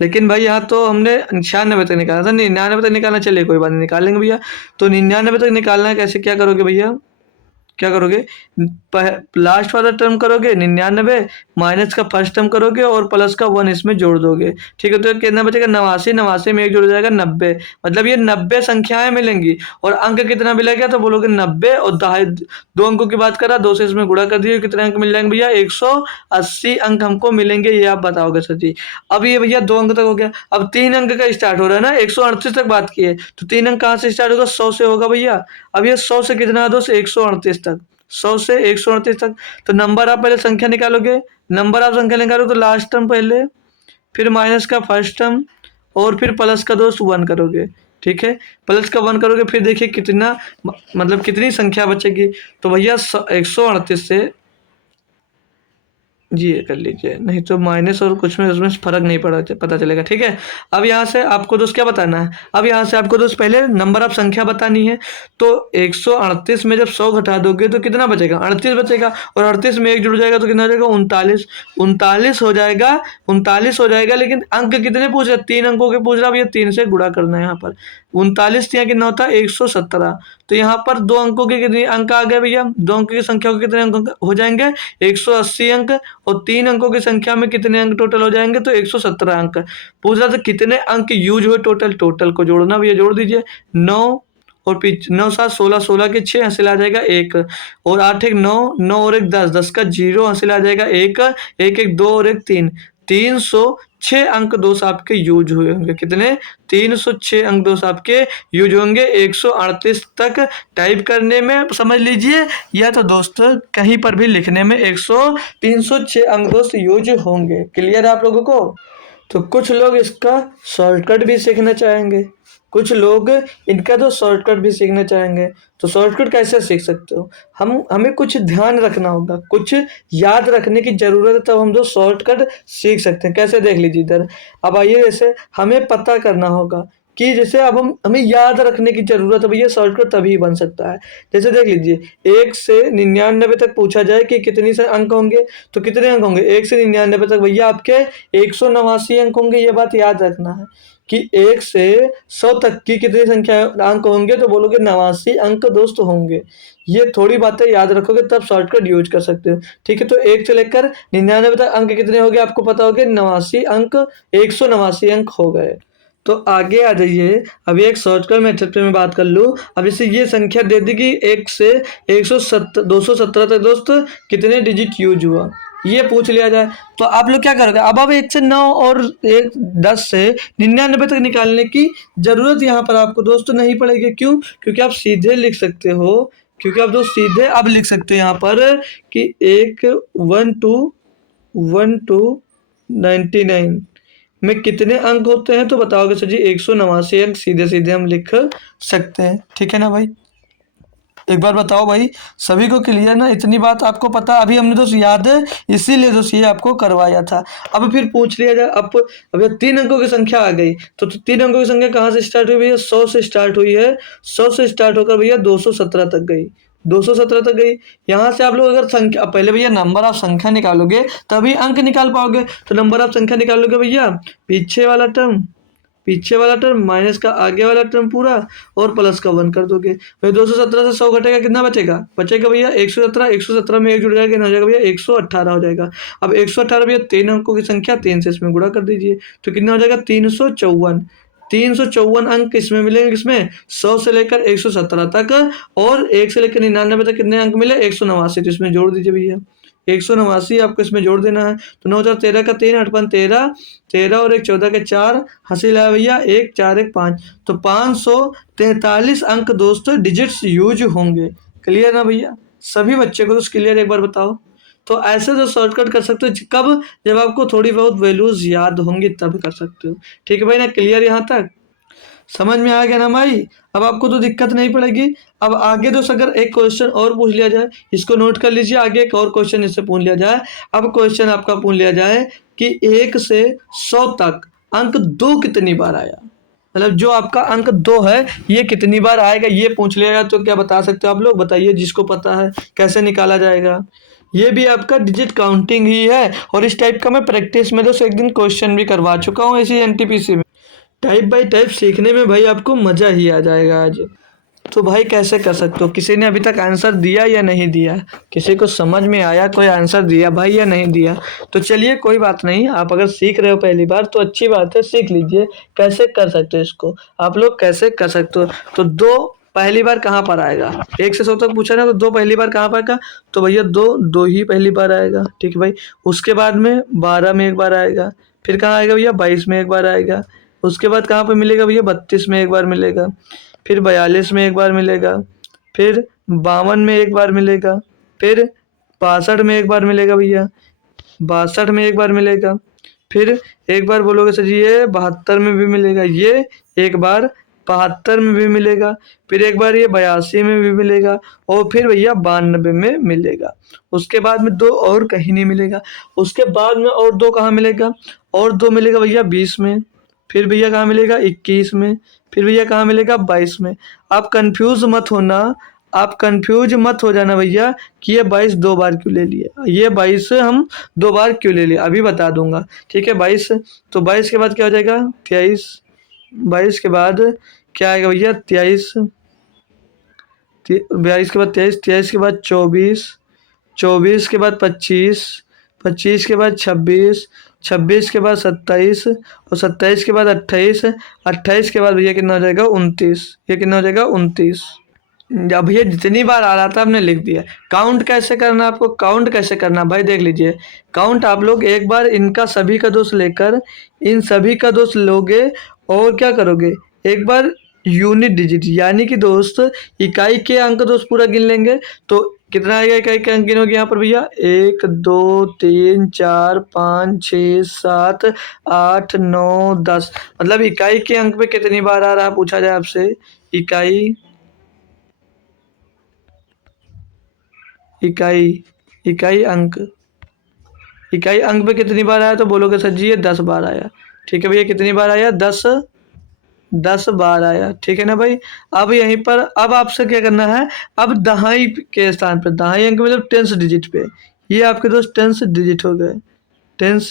लेकिन भाई यहाँ तो हमने 96 तक निकाला था, 99 तक निकालना, चलिए कोई बात नहीं, निकाल लेंगे भैया। तो 99 तक निकालना है, कैसे क्या करोगे भैया, क्या करोगे, लास्ट वाला टर्म करोगे 99 माइनस का फर्स्ट टर्म करोगे और प्लस का 1 इसमें जोड़ दोगे, ठीक है। तो कितना बचेगा, 89, 89 में 1 जुड़ जाएगा 90, मतलब ये 90 संख्याएं मिलेंगी। और अंक कितना मिलेगा, तो बोलोगे 90 और 2 अंकों की बात करा, 2 से इसमें गुणा कर दिए, कितने अंक मिल जाएंगे भैया, 180 अंक हमको मिलेंगे, ये आप बताओगे सर जी। अब ये भैया 2 अंक तक हो गया। अब 3 अंक का स्टार्ट हो रहा है ना, 138 तक बात की है, तो 3 अंक कहाँ से स्टार्ट होगा, 100 से होगा भैया। अब ये 100 से कितना दो, 138 तक, 100 से 138 तक। तो नंबर आप पहले संख्या निकालोगे, नंबर आप संख्या निकालोगे तो लास्ट टर्म पहले, फिर माइनस का फर्स्ट टर्म और फिर प्लस का दोस्त 1 करोगे, ठीक है। प्लस का 1 करोगे, फिर देखिए कितना, मतलब कितनी संख्या बचेगी। तो भैया 138 से जी ये कर लीजिए, नहीं तो माइनस और कुछ में उसमें फर्क नहीं पता चलेगा, ठीक है। अब यहाँ से आपको दोस्त क्या बताना है, अब यहाँ से आपको दोस्त पहले नंबर आप संख्या बतानी है। तो 138 में जब 100 घटा दोगे तो कितना बचेगा, 38 बचेगा, और 38 में 1 जुड़ जाएगा तो कितना हो जाएगा, 39, 39 हो जाएगा, 39 हो जाएगा। लेकिन अंक कितने पूछ रहे, 3 अंकों के पूछ रहा है, ये 3 से गुणा करना है यहाँ पर। 39 यहाँ कितना होता है, 117। तो यहाँ पर 2 अंकों के कितने अंक आ गए भैया, 2 अंकों की संख्या के कितने अंक हो जाएंगे, 180 अंक। और 3 अंकों की संख्या में कितने अंक टोटल हो जाएंगे, तो 117 अंक। पूछ रहा था कितने अंक यूज हुए टोटल, टोटल को जोड़ना भैया, जोड़ दीजिए, 9 और 9 7 16, 16 के 6 हासिल आ जाएगा 1, और 8 1 9, 9 और 1 10, 10 का 0 हासिल आ जाएगा 1, 1 1 2 और 1 3, 306 अंक दोस्त आपके यूज हुए होंगे। कितने, 306 अंक दोस्त आपके यूज होंगे 138 तक टाइप करने में, समझ लीजिए, या तो दोस्त कहीं पर भी लिखने में 306 अंक दोस्त यूज होंगे। क्लियर है आप लोगों को? तो कुछ लोग इसका शॉर्टकट भी सीखना चाहेंगे, कुछ लोग इनका तो शॉर्टकट भी सीखना चाहेंगे। तो शॉर्टकट कैसे सीख सकते हो, हमें कुछ ध्यान रखना होगा, कुछ याद रखने की जरूरत है, तब हम जो शॉर्टकट सीख सकते हैं। कैसे, देख लीजिए इधर। अब आइए, जैसे हमें पता करना होगा कि जैसे अब हमें याद रखने की जरूरत है भैया, शॉर्टकट तभी बन सकता है। जैसे देख लीजिए, 1 से 99 तक पूछा जाए कि कितनी से अंक होंगे, तो कितने अंक होंगे, 1 से 99 तक भैया आपके 189 अंक होंगे, ये बात याद रखना है। कि 1 से 100 तक की कितनी संख्या अंक होंगे, तो बोलोगे 89 अंक दोस्त होंगे। ये थोड़ी बातें याद रखोगे तब शॉर्टकट यूज कर सकते हो। ठीक है, तो 1 से लेकर 99 तक अंक कितने हो गए आपको पता होंगे, 89 अंक, 189 अंक हो गए। तो आगे आ जाइए, अभी एक शॉर्टकट मेथड पे मैं बात कर लूँ। अब जैसे ये संख्या दे दी कि 1 से 217 तक दोस्त कितने डिजिट यूज हुआ, ये पूछ लिया जाए, तो आप लोग क्या करोगे, अब 1 से 9 और 10 से 99 तक निकालने की जरूरत यहाँ पर आपको दोस्त नहीं पड़ेगी। क्यों? क्योंकि आप सीधे लिख सकते हो, क्योंकि आप दोस्त सीधे अब लिख सकते हो यहाँ पर कि 1 टू 99 में कितने अंक होते हैं, तो बताओगे सर जी 189 अंक सीधे सीधे हम लिख सकते हैं। ठीक है ना भाई, एक बार बताओ भाई, सभी को क्लियर ना, इतनी बात आपको पता अभी हमने दोस्त याद है, इसीलिए दोस्त ये आपको करवाया था। अब फिर पूछ लिया जाए, अब ये 3 अंकों की संख्या आ गई, तो 3 अंकों की संख्या कहाँ से स्टार्ट हुई भैया, 100 से स्टार्ट हुई है, 100 से स्टार्ट होकर भैया 217 तक गई, 217 तक गई। यहाँ से आप लोग अगर संख्या, पहले भैया नंबर ऑफ संख्या निकालोगे तभी अंक निकाल पाओगे, तो नंबर ऑफ संख्या निकालोगे भैया, पीछे वाला टर्म माइनस का आगे वाला टर्म पूरा और प्लस का 1 कर दोगे। भाई 217 से 100 घटेगा, कितना बचेगा भैया 117, 117 में 1 जुड़ जाएगा, कितना हो जाएगा भैया 118 हो जाएगा। अब 118 भैया 3 अंकों की संख्या, 3 से इसमें गुणा कर दीजिए, तो कितना हो जाएगा 354 अंक इसमें मिलेंगे, किसमें 100 से लेकर 117 तक, और 1 से लेकर 99 तक कितने अंक मिले 189, तो इसमें जोड़ दीजिए भैया 189 आपको इसमें जोड़ देना है। तो 9 का 3 8 5 13, 13 और 1 14 के 4, हंसी लाया भैया 1 4 1 5, तो 543 अंक दोस्तों डिजिट्स यूज होंगे। क्लियर ना भैया, सभी बच्चे को तो क्लियर एक बार बताओ। तो ऐसे तो शॉर्टकट कर सकते हो, कब, जब आपको थोड़ी बहुत वैल्यूज याद होंगी तब कर सकते हो। ठीक है भाई ना, क्लियर यहाँ तक समझ में आ गया ना भाई, अब आपको तो दिक्कत नहीं पड़ेगी। अब आगे दोस्त अगर एक क्वेश्चन और पूछ लिया जाए, इसको नोट कर लीजिए, आगे एक और क्वेश्चन इससे पूछ लिया जाए। अब क्वेश्चन आपका पूछ लिया जाए कि 1 से 100 तक अंक 2 कितनी बार आया, मतलब जो आपका अंक 2 है ये कितनी बार आएगा, ये पूछ लिया जाए, तो क्या बता सकते हो आप लोग, बताइए जिसको पता है कैसे निकाला जाएगा। ये भी आपका डिजिट काउंटिंग ही है, और इस टाइप का मैं प्रैक्टिस में दोस्त एक दिन क्वेश्चन भी करवा चुका हूँ इसी एनटीपीसी में। टाइप बाय टाइप सीखने में भाई आपको मज़ा ही आ जाएगा आज। तो भाई कैसे कर सकते हो, किसी ने अभी तक आंसर दिया या नहीं दिया, किसी को समझ में आया कोई आंसर दिया भाई या नहीं दिया, तो चलिए कोई बात नहीं, आप अगर सीख रहे हो पहली बार तो अच्छी बात है, सीख लीजिए कैसे कर सकते हो इसको, आप लोग कैसे कर सकते हो। तो 2 पहली बार कहाँ पर आएगा, 1 से 100 तक पूछा ना, तो 2 पहली बार कहाँ पर आएगा, तो भैया 2 ही पहली बार आएगा। ठीक है भाई, उसके बाद में 12 में एक बार आएगा, फिर कहाँ आएगा भैया 22 में एक बार आएगा, उसके बाद कहाँ पर मिलेगा भैया 32 में एक बार मिलेगा, फिर 42 में एक बार मिलेगा, फिर 52 में एक बार मिलेगा, फिर 62 में एक बार मिलेगा भैया, 62 में एक बार मिलेगा, फिर एक बार बोलोगे सर जी ये 72 में भी मिलेगा, ये एक बार 72 में भी मिलेगा, फिर एक बार ये 82 में भी मिलेगा, और फिर भैया 92 में मिलेगा। उसके बाद में 2 और कहीं नहीं मिलेगा, उसके बाद में और 2 कहाँ मिलेगा, और 2 मिलेगा भैया 20 में, फिर भैया कहाँ मिलेगा 21 में, फिर भैया कहाँ मिलेगा 22 में। आप कंफ्यूज मत होना, आप कंफ्यूज मत हो जाना भैया कि ये 22 2 बार क्यों ले लिया, ये 22 हम 2 बार क्यों ले लिया, अभी बता दूंगा। ठीक है 22, तो 22 के बाद क्या हो जाएगा 23, 22 के बाद क्या आएगा भैया 23, 22 के बाद 23, 23 के बाद 24, 24 के बाद 25, 25 के बाद 26, 26 के बाद 27, और 27 के बाद 28, 28 के बाद भैया कितना हो जाएगा 29, ये कितना हो जाएगा 29। अब भैया जितनी बार आ रहा था आपने लिख दिया। काउंट कैसे करना, आपको काउंट कैसे करना भाई देख लीजिए, काउंट आप लोग एक बार इनका सभी का दोस्त लेकर इन सभी का दोस्त लोगे, और क्या करोगे एक बार यूनिट डिजिट यानी कि दोस्त इकाई के अंक दोस्त पूरा गिन लेंगे, तो कितना आएगा इकाई के अंक गिनोगे यहाँ पर भैया 1 2 3 4 5 6 7 8 9 10, मतलब इकाई के अंक पे कितनी बार आ रहा है पूछा जाए आपसे, इकाई अंक, इकाई अंक पे कितनी बार आया, तो बोलोगे सर जी ये 10 बार आया। ठीक है भैया कितनी बार आया 10 बार आया। ठीक है ना भाई, अब यहीं पर अब आपसे क्या करना है, अब दहाई के स्थान पर, दहाई अंक मतलब टेंस डिजिट पे, ये आपके दोस्त टेंस डिजिट हो गए, टेंस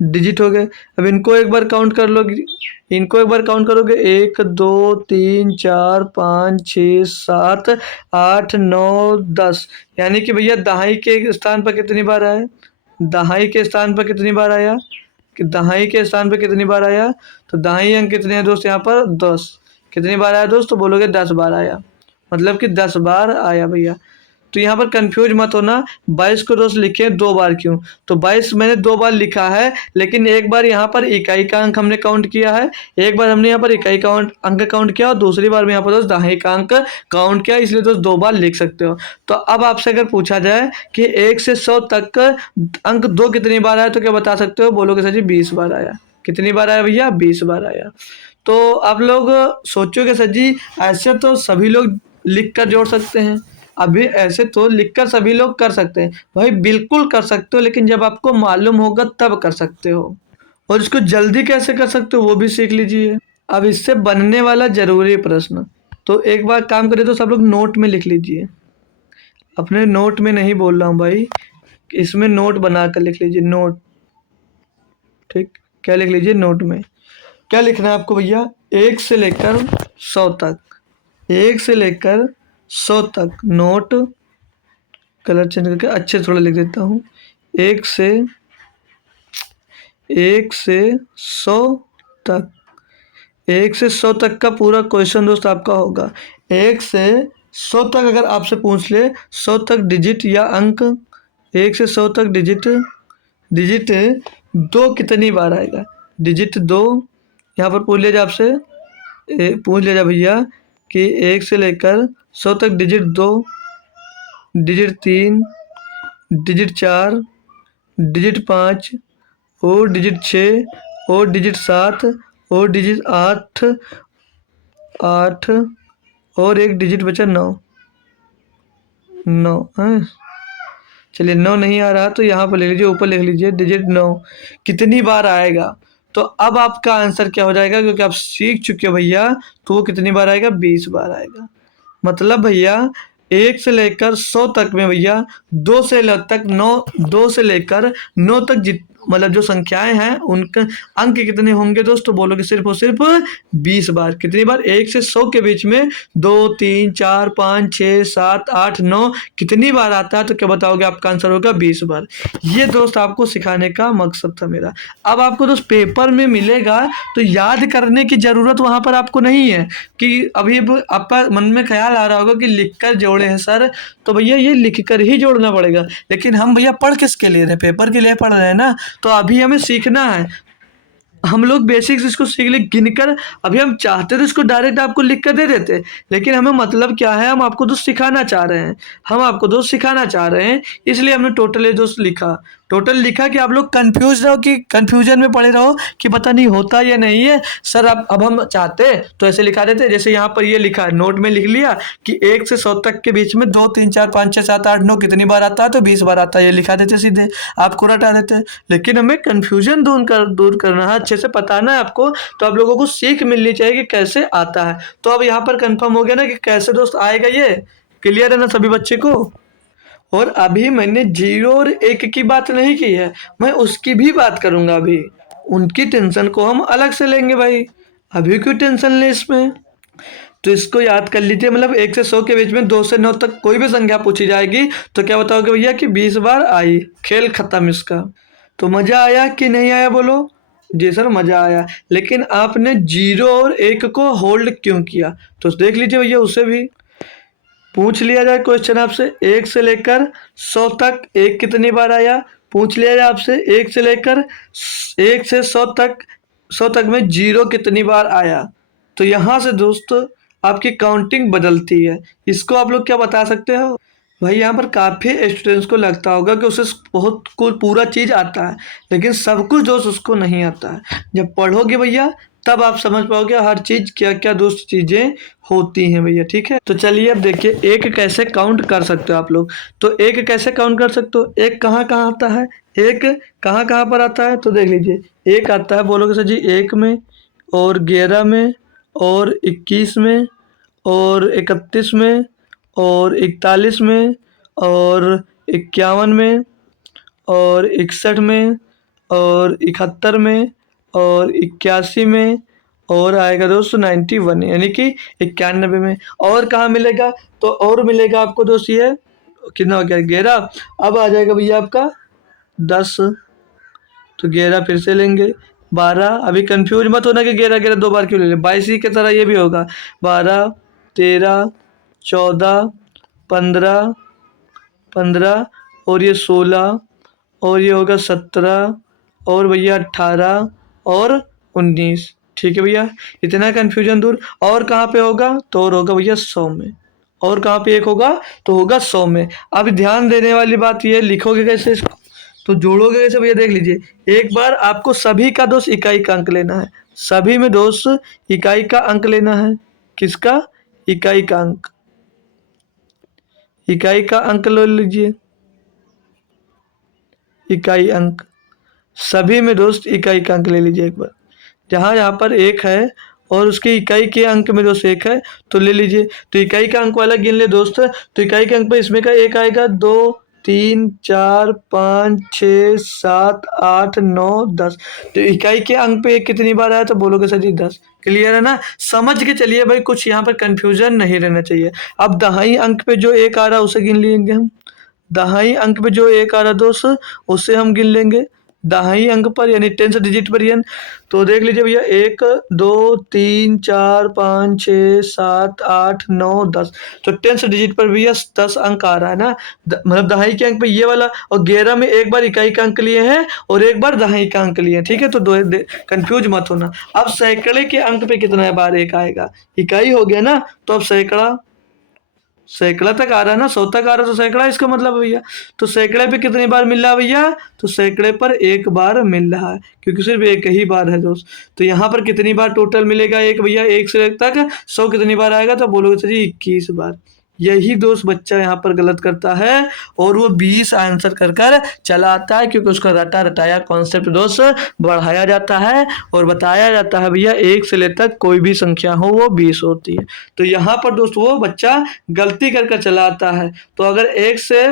डिजिट हो गए। अब इनको एक बार काउंट कर लोगे, इनको एक बार काउंट करोगे, 1 2 3 4 5 6 7 8 9 10, यानी कि भैया दहाई के स्थान पर कितनी बार आया, दहाई के स्थान पर कितनी बार आया, कि दहाई के स्थान पर कितनी बार आया, तो दहाई अंक कितने हैं दोस्त यहाँ पर 10, कितनी बार आया दोस्त, तो बोलोगे 10 बार आया, मतलब कि 10 बार आया भैया। तो यहाँ पर कंफ्यूज मत होना, 22 को दोस्त लिखे 2 बार क्यों, तो 22 मैंने 2 बार लिखा है, लेकिन एक बार यहाँ पर इकाई का अंक हमने काउंट किया है, एक बार हमने यहाँ पर इकाई का अंक काउंट किया और दूसरी बार में यहाँ पर दोस्त दहाई का अंक काउंट किया, इसलिए दोस्त 2 बार लिख सकते हो। तो अब आपसे अगर पूछा जाए कि 1 से 100 तक अंक 2 कितनी बार आया, तो क्या बता सकते हो, बोलोगे सर जी 20 बार आया। कितनी बार आया भैया, 20 बार आया। तो आप लोग सोचोगे सर जी ऐसे तो सभी लोग लिख कर जोड़ सकते हैं, अभी ऐसे तो लिखकर सभी लोग कर सकते हैं, भाई बिल्कुल कर सकते हो, लेकिन जब आपको मालूम होगा तब कर सकते हो, और इसको जल्दी कैसे कर सकते हो वो भी सीख लीजिए। अब इससे बनने वाला जरूरी प्रश्न, तो एक बार काम करिए तो सब लोग नोट में लिख लीजिए, अपने नोट में नहीं बोल रहा हूँ भाई, इसमें नोट बना कर लिख लीजिए, नोट, ठीक, क्या लिख लीजिए नोट में, क्या लिखना है आपको भैया, 1 से लेकर 100 तक, 1 से लेकर 100 तक नोट, कलर चेंज करके अच्छे थोड़ा लिख देता हूँ, 1 से 100 तक, 1 से 100 तक का पूरा क्वेश्चन दोस्त आपका होगा। 1 से 100 तक अगर आपसे पूछ ले, 100 तक डिजिट या अंक, 1 से 100 तक डिजिट, डिजिट 2 कितनी बार आएगा, डिजिट 2, यहाँ पर पूछ लिया जाए आपसे, पूछ लिया जाए भैया कि 1 से लेकर 100 तक डिजिट 2, डिजिट 3, डिजिट 4, डिजिट 5, और डिजिट 6, और डिजिट 7, और डिजिट 8, 8, और एक डिजिट बचा 9, 9 है, चलिए 9 नहीं आ रहा तो यहाँ पर लिख लीजिए, ऊपर लिख लीजिए डिजिट 9 कितनी बार आएगा। तो अब आपका आंसर क्या हो जाएगा, क्योंकि आप सीख चुके हो भैया, तो वो कितनी बार आएगा, 20 बार आएगा। मतलब भैया 1 से लेकर 100 तक में भैया 2 से तक 9, 2 से लेकर 9 तक मतलब जो संख्याएं हैं उनके अंक कितने होंगे दोस्तों, बोलोगे सिर्फ और सिर्फ 20 बार। कितनी बार, 1 से 100 के बीच में 2 3 4 5 6 7 8 9 कितनी बार आता है, तो क्या बताओगे, आपका आंसर होगा 20 बार। ये दोस्त आपको सिखाने का मकसद था मेरा। अब आपको दोस्त पेपर में मिलेगा तो याद करने की जरूरत वहां पर आपको नहीं है, कि अभी आपका मन में ख्याल आ रहा होगा कि लिख कर जोड़े हैं सर, तो भैया ये लिख कर ही जोड़ना पड़ेगा, लेकिन हम भैया पढ़ किसके लिए रहे, पेपर के लिए पढ़ रहे हैं ना, तो अभी हमें सीखना है। हम लोग बेसिक्स इसको सीख ले गिनकर, अभी हम चाहते तो इसको डायरेक्ट आपको लिख कर दे देते, लेकिन हमें मतलब क्या है, हम आपको दोस्त सिखाना चाह रहे हैं, हम आपको दोस्त सिखाना चाह रहे हैं, इसलिए हमने टोटल ये दोस्त लिखा, टोटल लिखा कि आप लोग कंफ्यूज रहो, कि कंफ्यूजन में पड़े रहो कि पता नहीं होता या नहीं है सर। अब हम चाहते तो ऐसे लिखा देते, जैसे यहाँ पर ये लिखा है, नोट में लिख लिया कि 1 से 100 तक के बीच में 2 3 4 5 6 7 8 9 कितनी बार आता है, तो 20 बार आता है, ये लिखा देते सीधे, आपको रटा देते। लेकिन हमें कंफ्यूजन दूर करना है, अच्छे से बताना है आपको, तो आप लोगों को सीख मिलनी चाहिए कि कैसे आता है। तो अब यहाँ पर कंफर्म हो गया ना कि कैसे दोस्त आएगा, ये क्लियर है ना सभी बच्चे को। और अभी मैंने 0 और 1 की बात नहीं की है, मैं उसकी भी बात करूंगा अभी, उनकी टेंशन को हम अलग से लेंगे भाई, अभी क्यों टेंशन ले इसमें। तो इसको याद कर लीजिए, मतलब 1 से 100 के बीच में 2 से 9 तक कोई भी संख्या पूछी जाएगी तो क्या बताओगे भैया कि 20 बार आई, खेल खत्म इसका। तो मजा आया कि नहीं आया बोलो, जी सर मजा आया, लेकिन आपने 0 और 1 को होल्ड क्यों किया, तो देख लीजिए भैया, उसे भी पूछ लिया जाए क्वेश्चन आपसे, 1 से लेकर 100 तक 1 कितनी बार आया, पूछ लिया जाए आपसे 1 से लेकर 1 से 100 तक, 100 तक में 0 कितनी बार आया, तो यहाँ से दोस्त आपकी काउंटिंग बदलती है। इसको आप लोग क्या बता सकते हो भाई, यहाँ पर काफ़ी स्टूडेंट्स को लगता होगा कि उसे बहुत कुछ पूरा चीज़ आता है, लेकिन सब कुछ दोस्त उसको नहीं आता है। जब पढ़ोगे भैया तब आप समझ पाओगे हर चीज़ क्या क्या दोस्त चीज़ें होती हैं भैया, ठीक है। तो चलिए अब देखिए एक कैसे काउंट कर सकते हो आप लोग, तो एक कैसे काउंट कर सकते हो, एक कहाँ कहाँ आता है, एक कहाँ कहाँ पर आता है, तो देख लीजिए एक आता है, बोलोगे सर जी 1 में, और 11 में, और 21 में, और 31 में, और 41 में, और 51 में, और 61 में, और 71 में और 81 में और आएगा दोस्तों 91 यानी कि 91 में। और कहाँ मिलेगा? तो और मिलेगा आपको दोस्त ये कितना हो गया 11। अब आ जाएगा भैया आपका 10, तो 11 फिर से लेंगे। 12, अभी कंफ्यूज मत होना कि 11 11 दो बार क्यों ले लें, 22 की तरह ये भी होगा। 12, 13, 14, 15, 15 और ये 16 और ये होगा 17 और भैया 18 और 19। ठीक है भैया, इतना कन्फ्यूजन दूर। और कहाँ पे होगा? तो और होगा भैया 100 में। और कहाँ पे एक होगा? तो होगा 100 में। अब ध्यान देने वाली बात ये, लिखोगे कैसे इसको, तो जोड़ोगे कैसे भैया? देख लीजिए, एक बार आपको सभी का दोस्त इकाई का अंक लेना है। सभी में दोस्त इकाई का अंक लेना है। किसका? इकाई का अंक। इकाई का अंक ले लीजिए, इकाई अंक। सभी में दोस्त इकाई का अंक ले लीजिए एक बार। जहाँ यहाँ पर एक है और उसकी इकाई के अंक में दोस्त एक है, तो ले लीजिए। तो इकाई का अंक वाला गिन ले दोस्त। तो इकाई के अंक पर इसमें का एक आएगा, 2, 3, 4, 5, 6, 7, 8, 9, 10। तो इकाई के अंक पे एक कितनी बार आया? तो बोलोगे सर जी 10। क्लियर है ना? समझ के चलिए भाई, कुछ यहाँ पर कंफ्यूजन नहीं रहना चाहिए। अब दहाई अंक पे जो एक आ रहा है उसे गिन लेंगे हम। दहाई अंक पे जो एक आ रहा दोस्त उसे हम गिन लेंगे दहाई अंक पर, यानी 10th डिजिट पर यानी। तो देख लीजिए भैया, 1, 2, 3, 4, 5, 6, 7, 8, 9, 10। तो 10th डिजिट पर भैया 10 अंक आ रहा है ना, मतलब दहाई के अंक पे ये वाला। और 11 में एक बार इकाई का अंक लिए हैं और एक बार दहाई का अंक लिए हैं। ठीक है, तो दो कंफ्यूज मत होना। अब सैकड़े के अंक पे कितना बार एक आएगा? इकाई हो गया ना, तो अब सैकड़ा, सैकड़ा तक आ रहा है ना, 100 तक आ रहा है, तो सैकड़ा इसका मतलब है भैया। तो सैकड़े पे कितनी बार मिल रहा है भैया? तो सैकड़े पर एक बार मिल रहा है, क्योंकि सिर्फ एक ही बार है दोस्त। तो यहाँ पर कितनी बार टोटल मिलेगा एक भैया? 1 से तक 100 कितनी बार आएगा? तो बोलोगे सर जी 21 बार। यही दोस्त बच्चा यहाँ पर गलत करता है और वो 20 आंसर कर कर चला आता है, क्योंकि उसका रटा रटाया कॉन्सेप्ट दोस्त बढ़ाया जाता है और बताया जाता है भैया 1 से ले तक कोई भी संख्या हो वो 20 होती है। तो यहाँ पर दोस्त वो बच्चा गलती कर कर चला आता है। तो अगर 1 से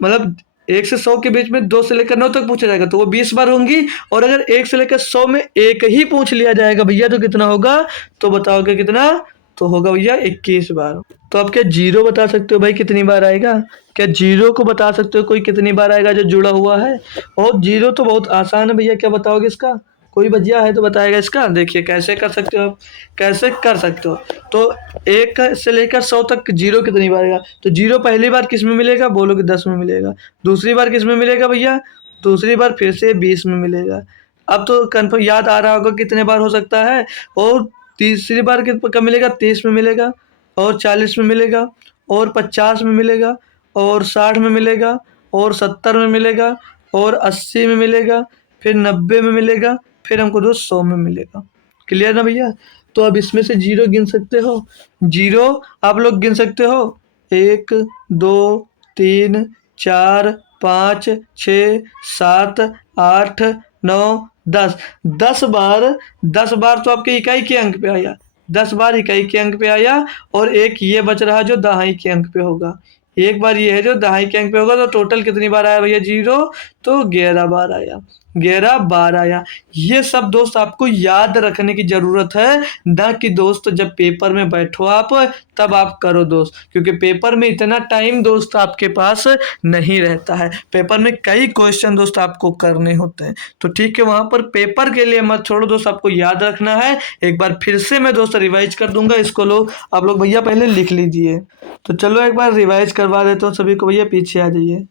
मतलब 1 से 100 के बीच में 2 से लेकर 9 तक पूछा जाएगा तो वो 20 बार होंगी। और अगर 1 से लेकर 100 में एक ही पूछ लिया जाएगा भैया तो कितना होगा? तो बताओगे कितना? तो होगा भैया 21 बार। तो आप क्या जीरो बता सकते हो भाई कितनी बार आएगा? क्या जीरो को बता सकते हो कोई कितनी बार आएगा जो जुड़ा हुआ है? और जीरो तो बहुत आसान है भैया, क्या बताओगे इसका? कोई बजिया है तो बताएगा इसका। देखिए कैसे कर सकते हो आप, कैसे कर सकते हो। तो 1 से लेकर 100 तक जीरो कितनी बार आएगा? तो जीरो पहली बार किस में मिलेगा? बोलोगे 10 में मिलेगा। दूसरी बार किस में मिलेगा भैया? दूसरी बार फिर से 20 में मिलेगा। अब तो कन्फर्म याद आ रहा होगा कितने बार हो सकता है। और तीसरी बार कब मिलेगा? 30 में मिलेगा और 40 में मिलेगा और 50 में मिलेगा और 60 में मिलेगा और 70 में मिलेगा और 80 में मिलेगा, फिर 90 में मिलेगा, फिर हमको दोस्त 100 में मिलेगा। क्लियर ना भैया? तो अब इसमें से जीरो गिन सकते हो। जीरो आप लोग गिन सकते हो, 1, 2, 3, 4, 5, 6, 7, 8, 9, 10। 10 बार तो आपके इकाई के अंक पे आया, 10 बार इकाई के अंक पे आया। और एक ये बच रहा जो दहाई के अंक पे होगा। एक बार ये है जो दहाई के अंक पे होगा। तो टोटल कितनी बार आया भैया जीरो? तो 11 बार आया, 11 बार आया। ये सब दोस्त आपको याद रखने की जरूरत है, ना कि दोस्त जब पेपर में बैठो आप तब आप करो दोस्त, क्योंकि पेपर में इतना टाइम दोस्त आपके पास नहीं रहता है। पेपर में कई क्वेश्चन दोस्त आपको करने होते हैं। तो ठीक है, वहां पर पेपर के लिए मत छोड़ो दोस्त, आपको याद रखना है। एक बार फिर से मैं दोस्त रिवाइज कर दूंगा, इसको लो आप लोग भैया पहले लिख लीजिए। तो चलो एक बार रिवाइज करवा देता हूँ सभी को। भैया पीछे आ जाइए।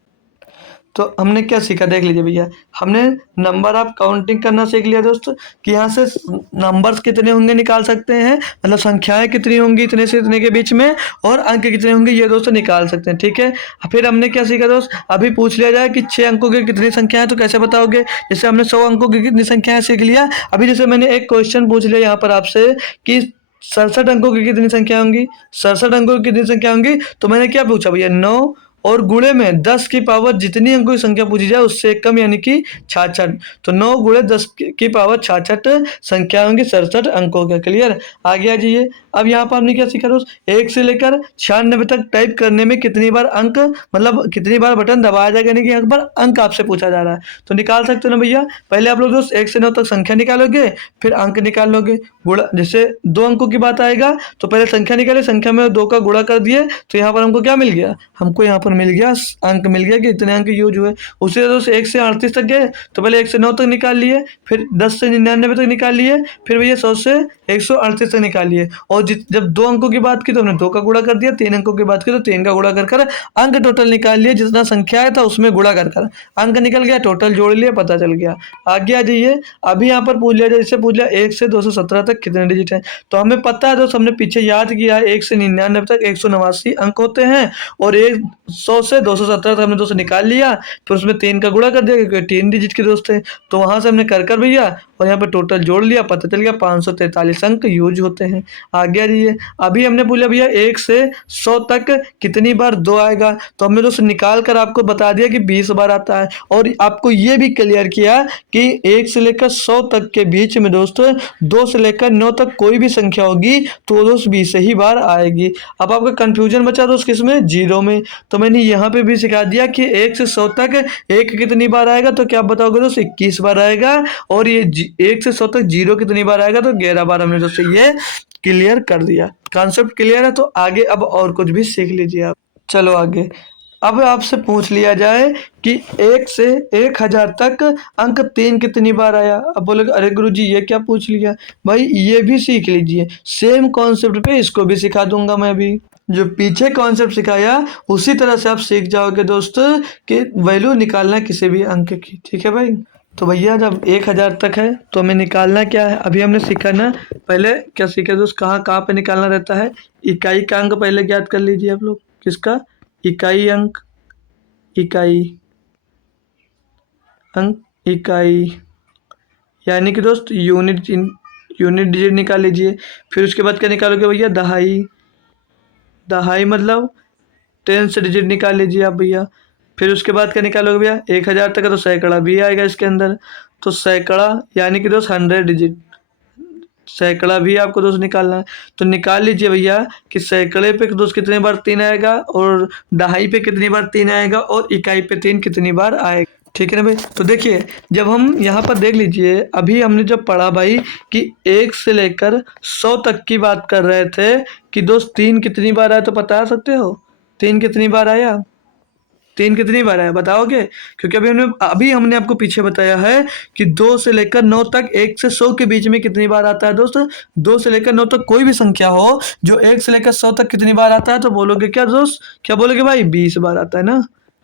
तो हमने क्या सीखा देख लीजिए भैया। हमने नंबर ऑफ काउंटिंग करना सीख लिया दोस्त, कि यहाँ से नंबर्स कितने होंगे निकाल सकते हैं, मतलब संख्याएं कितनी होंगी इतने से इतने के बीच में, और अंक कितने होंगे ये दोस्त निकाल सकते हैं। ठीक है, फिर हमने क्या सीखा दोस्त, अभी पूछ लिया जाए कि 6 अंकों की कितनी संख्या है तो कैसे बताओगे। जैसे हमने 100 अंकों की कितनी संख्या है सीख लिया। अभी जैसे मैंने एक क्वेश्चन पूछ लिया यहाँ पर आपसे कि 67 अंकों की कितनी संख्या होंगी, 67 अंकों की कितनी संख्या होंगी। तो मैंने क्या पूछा भैया? 9 और गुणे में 10 की पावर जितनी अंकों की संख्या पूछी जाए उससे एक कम यानी कि 66। तो 9 गुणे 10 की पावर 66 संख्या होंगी 67 अंकों का। क्लियर? आगे आ जाइए। अब यहाँ पर हमने क्या सीखा दोस्त, 1 से लेकर 96 तक टाइप करने में कितनी बार अंक मतलब कितनी बार बटन दबाया जाएगा, यानी कि यहाँ पर अंक आपसे पूछा जा रहा है। तो निकाल सकते हो ना भैया। पहले आप लोग दोस्त 1 से 9 तक संख्या निकालोगे, फिर अंक निकाल लोगे। गुणा जैसे 2 अंकों की बात आएगा तो पहले संख्या निकाले, संख्या में 2 का गुणा कर दिए तो यहाँ पर हमको क्या मिल गया, हमको यहाँ पर मिल गया अंक मिल गया कि इतने अंक यूज हुए। उसी तरह से 1 से 38 तक गए तो पहले 1 से 9 तक निकाल लिए, फिर 10 से 99 तक निकाल लिए, फिर भैया 100 से 138 तक निकाल लिए। और जब 2 अंकों की बात की तो हमने 2 का गुणा कर दिया, 3 अंकों की बात की तो 3 का गुणा कर अंक टोटल निकाल लिए, जितना संख्या आया था उसमें गुणा कर अंक निकल गया, टोटल जोड़ लिया, पता चल गया। आगे आ जाइए। अभी यहाँ पर पूछ लिया, जैसे पूछ लिया 1 से 217 तक कितने डिजिट हैं, तो हमें पता है दोस्त, हमने पीछे याद किया है 1 से 99 तक 189 अंक होते हैं, और 100 से 217 तक हमने दोस्त निकाल लिया, फिर उसमें 3 का गुणा कर दिया क्योंकि 3 डिजिट के दोस्त थे, तो वहां से हमने कर भैया और यहाँ पे टोटल जोड़ लिया, पता चल गया 543 अंक यूज होते हैं। आगे आ जाइए। अभी हमने बोला भैया 1 से 100 तक कितनी बार 2 आएगा, तो हमने दोस्त निकाल कर आपको बता दिया कि 20 बार आता है, और आपको ये भी क्लियर किया कि 1 से लेकर 100 तक के बीच में दोस्तों 2 से लेकर 9 तक कोई भी संख्या होगी तो दोस्त 20 ही बार आएगी। अब आपका कंफ्यूजन बचा दोस्त किसमें, जीरो में। तो मैंने यहाँ पे भी सिखा दिया कि 1 से 100 तक 1 कितनी बार आएगा, तो क्या आप बताओगे दोस्त, 21 बार आएगा, और ये 1 से 100 तक जीरो कितनी बार आएगा, तो 11 बार। हमने दोस्तों ये क्लियर कर दिया। कॉन्सेप्ट क्लियर है, तो आगे अब और कुछ भी सीख लीजिए आप। चलो आगे। अब आपसे पूछ लिया जाए कि 1 से 1000 तक अंक 3 कितनी बार आया। अब बोलोगे अरे गुरुजी ये क्या पूछ लिया, भाई ये भी सीख लीजिए, सेम कॉन्सेप्ट पे इसको भी सिखा दूंगा मैं भी। जो पीछे कॉन्सेप्ट सिखाया उसी तरह से आप सीख जाओगे दोस्त कि वैल्यू निकालना किसी भी अंक की। ठीक है भाई। तो भैया जब 1000 तक है तो हमें निकालना क्या है, अभी हमने सीखा ना, पहले क्या सीखे दोस्त, कहाँ कहाँ पे निकालना रहता है। इकाई का अंक पहले ज्ञात कर लीजिए आप लोग। किसका, इकाई अंक, इकाई अंक, इकाई यानी कि दोस्त यूनिट डिजिट निकाल लीजिए। फिर उसके बाद क्या निकालोगे भैया, दहाई, दहाई मतलब 10 से डिजिट निकाल लीजिए आप भैया। फिर उसके बाद क्या निकालोगे भैया, 1000 तक है तो सैकड़ा भी आएगा इसके अंदर, तो सैकड़ा यानी कि दोस्त 100 डिजिट, सैकड़ा भी आपको दोस्त निकालना है। तो निकाल लीजिए भैया कि सैकड़े पे दोस्त कितनी बार 3 आएगा, और दहाई पे कितनी बार 3 आएगा, और इकाई पे 3 कितनी बार आएगा। ठीक है ना भाई। तो देखिए जब हम यहाँ पर देख लीजिए, अभी हमने जब पढ़ा भाई कि 1 से लेकर 100 तक की बात कर रहे थे कि दोस्त 3 कितनी बार आया, तो बता सकते हो 3 कितनी बार आया, 3 कितनी बार आया बताओगे। क्योंकि अभी हमने आपको पीछे बताया है कि 2 से लेकर 9 तक 1 से 100 के बीच में कितनी बार आता है दोस्त, 2 से लेकर 9 तक कोई भी संख्या हो जो 1 से लेकर 100 तक कितनी बार आता है, तो बोलोगे क्या दोस्त, क्या बोलोगे भाई, 20 बार आता है ना,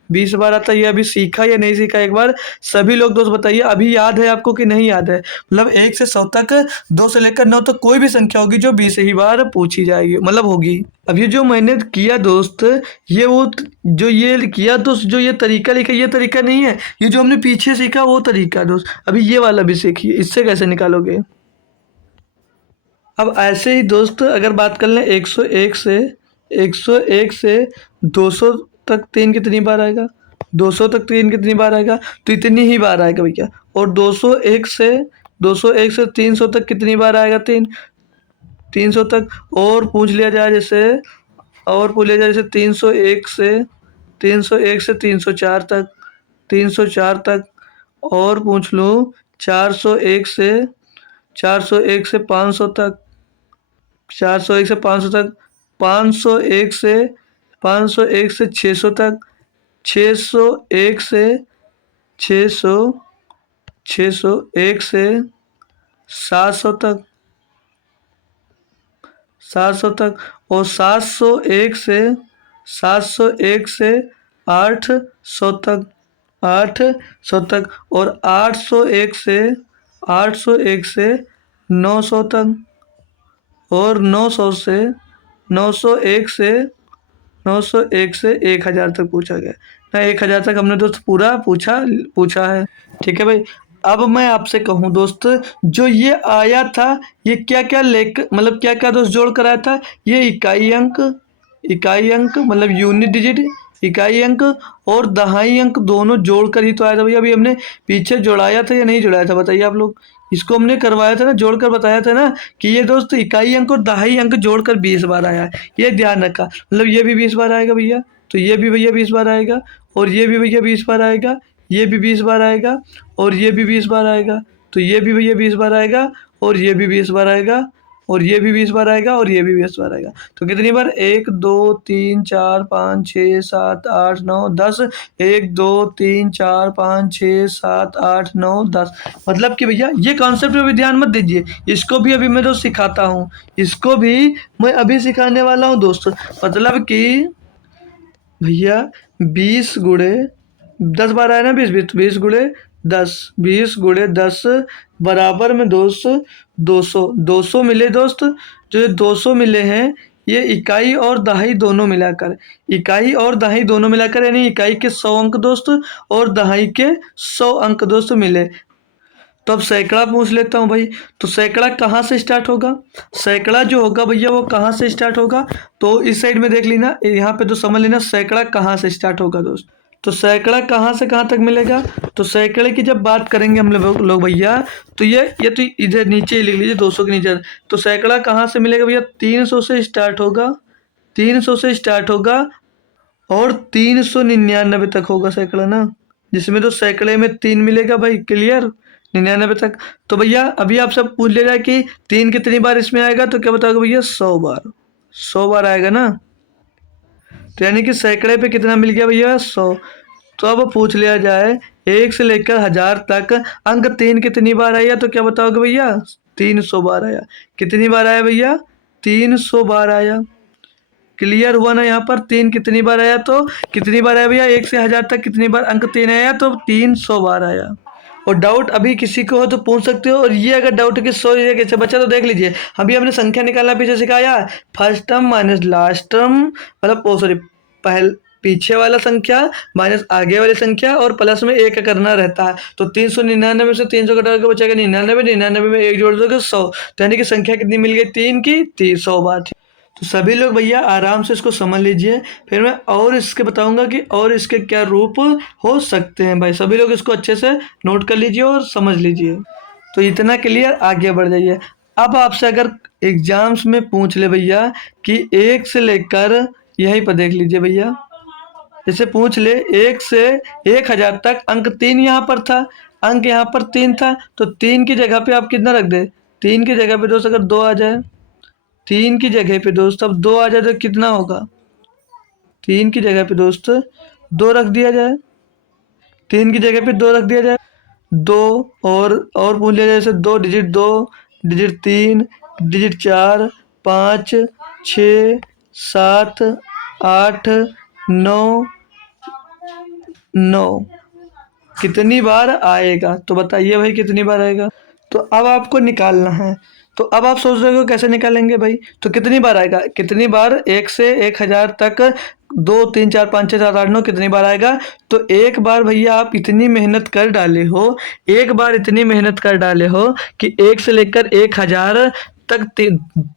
20 बार आता है। ये अभी सीखा या नहीं सीखा, एक बार सभी लोग दोस्त बताइए, अभी याद है आपको कि नहीं याद है। मतलब 1 से 100 तक 2 से लेकर 9 तक कोई भी संख्या होगी जो 20 ही बार पूछी जाएगी, मतलब होगी। अब ये जो मैंने किया दोस्त, ये वो जो ये किया दोस्त, जो ये तरीका लिखा, ये तरीका नहीं है, ये जो हमने पीछे सीखा वो तरीका दोस्त। अभी ये वाला भी सीखिए, इससे कैसे निकालोगे। अब ऐसे ही दोस्त अगर बात कर लें 101 से 200 तक 3 कितनी बार आएगा, 200 तक 3 कितनी बार आएगा, तो इतनी ही बार आएगा भैया। और 201 से 300 तक कितनी बार आएगा, 300 तक। और पूछ लिया जाए जैसे, और पूछ लिया जाए जैसे 301 से 304 तक, 304 तक। और पूछ लूँ 401 से 500 तक, 401 से 500 तक, 501 से 600 तक, 601 से 601 से 700 तक, 700 तक। और 701 से 800 तक, 800 तक। और 801 से 900 तक। और 901 से 1000 तक पूछा गया ना, 1000 तक हमने दोस्त पूरा पूछा है। ठीक है भाई। अब मैं आपसे कहूँ दोस्त, जो ये आया था ये क्या क्या लेकर, मतलब क्या क्या दोस्त जोड़ कर आया था, ये इकाई अंक मतलब यूनिट डिजिट, इकाई अंक और दहाई अंक दोनों जोड़कर ही तो आया था भैया। अभी हमने पीछे जोड़ाया था या नहीं जोड़ाया था, बताइए आप लोग। इसको हमने करवाया था ना, जोड़कर बताया था ना कि ये दोस्त इकाई अंक और दहाई अंक जोड़कर 20 बार आया है। ये ध्यान रखा, मतलब ये भी 20 बार आएगा भैया, तो ये भी भैया 20 बार आएगा, और ये भी भैया 20 बार आएगा, ये भी 20 बार आएगा, और ये भी 20 बार आएगा, तो ये भी भैया 20 बार आएगा, और ये भी 20 बार आएगा, और ये भी 20 बार आएगा, और ये भी 20 बार आएगा। तो कितनी बार? 1 2 3 4 5 6 7 8 9 10। 1 2 3 4 5 6 7 8 9 10। मतलब कि भैया ये कॉन्सेप्ट पे भी ध्यान मत दीजिए, इसको भी अभी मैं तो सिखाता हूँ, इसको भी मैं अभी सिखाने वाला हूँ दोस्तों। मतलब कि भैया 20 गुणे 10 बार आया ना, 20 गुणे 10, 20 गुणे 10 बराबर में दोस्त 200। 200 मिले दोस्त, जो ये 200 मिले हैं ये इकाई और दहाई दोनों मिलाकर, इकाई और दहाई दोनों मिलाकर, यानी इकाई के 100 अंक दोस्त और दहाई के 100 अंक दोस्त मिले। तो अब सैकड़ा पूछ लेता हूँ भाई, तो सैकड़ा कहाँ से स्टार्ट होगा? सैकड़ा जो होगा भैया वो कहाँ से स्टार्ट होगा? तो इस साइड में देख लेना, यहाँ पे तो समझ लेना सैकड़ा कहाँ से स्टार्ट होगा दोस्त। तो सैकड़ा कहाँ से कहाँ तक मिलेगा? तो सैकड़े की जब बात करेंगे हम लोग भैया, तो ये तो इधर नीचे ही लिख लीजिए 200 के नीचे। तो सैकड़ा कहाँ से मिलेगा भैया? 300 से स्टार्ट होगा, 300 से स्टार्ट होगा और 399 तक होगा सैकड़ा ना, जिसमें तो सैकड़े में 3 मिलेगा भाई, क्लियर? 99 तक। तो भैया अभी आप सब पूछ ले जाए कि 3 कितनी बार इसमें आएगा, तो क्या बताओगे भैया? 100 बार, 100 बार आएगा ना। तो यानी कि सैकड़े पे कितना मिल गया भैया? 100। तो अब पूछ लिया जाए 1 से लेकर 1000 तक अंक 3 कितनी बार आया, तो क्या बताओगे भैया? 300 बार आया। कितनी बार आया भैया? 300 बार आया। क्लियर हुआ ना? यहाँ पर 3 कितनी बार आया, तो कितनी बार आया भैया? 1 से 1000 तक कितनी बार अंक 3 आया, तो 300 बार आया। और डाउट अभी किसी को हो तो पूछ सकते हो। और ये अगर डाउट कि 100 ये कैसे बचा, तो देख लीजिए अभी हमने संख्या निकालना पीछे सिखाया, first term minus last term, मतलब ओ सॉरी पीछे वाला संख्या माइनस आगे वाली संख्या और प्लस में एक करना रहता है। तो 399 में से 300 घटा के बचेगा 99, 99 में एक जोड़ दोगे 100, तो यानी कि संख्या कितनी मिल गई? 3 की 300 बार। तो सभी लोग भैया आराम से इसको समझ लीजिए, फिर मैं और इसके बताऊंगा कि और इसके क्या रूप हो सकते हैं। भाई सभी लोग इसको अच्छे से नोट कर लीजिए और समझ लीजिए। तो इतना क्लियर, आगे बढ़ जाइए। अब आपसे अगर एग्जाम्स में पूछ ले भैया कि 1 से लेकर, यहीं पर देख लीजिए भैया, जैसे पूछ ले 1 से 1000 तक अंक 3 यहाँ पर था, अंक यहाँ पर 3 था, तो 3 की जगह पे आप कितना रख दे? 3 की जगह पे दोस्त अगर 2 आ जाए, 3 की जगह पे दोस्त अब 2 आ जाए तो कितना होगा? 3 की जगह पे दोस्त 2 रख दिया जाए, 3 की जगह पे 2 रख दिया जाए, 2 और पूछ लिया जाए जैसे 2 डिजिट, 2 डिजिट, 3 डिजिट, 4 5 6 7 8 9 9 कितनी बार आएगा? तो बताइए भाई कितनी बार आएगा। तो अब आपको निकालना है, तो अब आप सोच रहे हो कैसे निकालेंगे भाई। तो कितनी बार आएगा, कितनी बार 1 से 1000 तक 2 3 4 5 6 7 8 9 कितनी बार आएगा? तो एक बार भैया आप इतनी मेहनत कर डाले हो, एक बार इतनी मेहनत कर डाले हो कि 1 से लेकर 1000 तक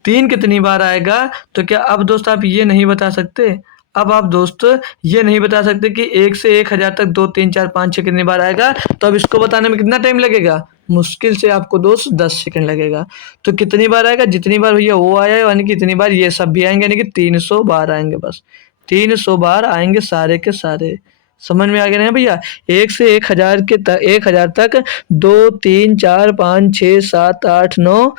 3 कितनी बार आएगा, तो क्या अब दोस्त आप ये नहीं बता सकते? अब आप दोस्त ये नहीं बता सकते कि 1 से 1000 तक 2 3 4 5 6 कितनी बार आएगा, तो अब इसको बताने में कितना टाइम लगेगा? मुश्किल से आपको दोस्त 10 सेकंड लगेगा। तो कितनी बार आएगा? जितनी बार भैया वो आया यानी कि इतनी बार ये सब भी आएंगे, यानी कि 300 बार आएंगे, बस 300 बार आएंगे सारे के सारे। समझ में आ गया ना भैया? 1 से 1000 तक 2 3 4 5 6 7 8 9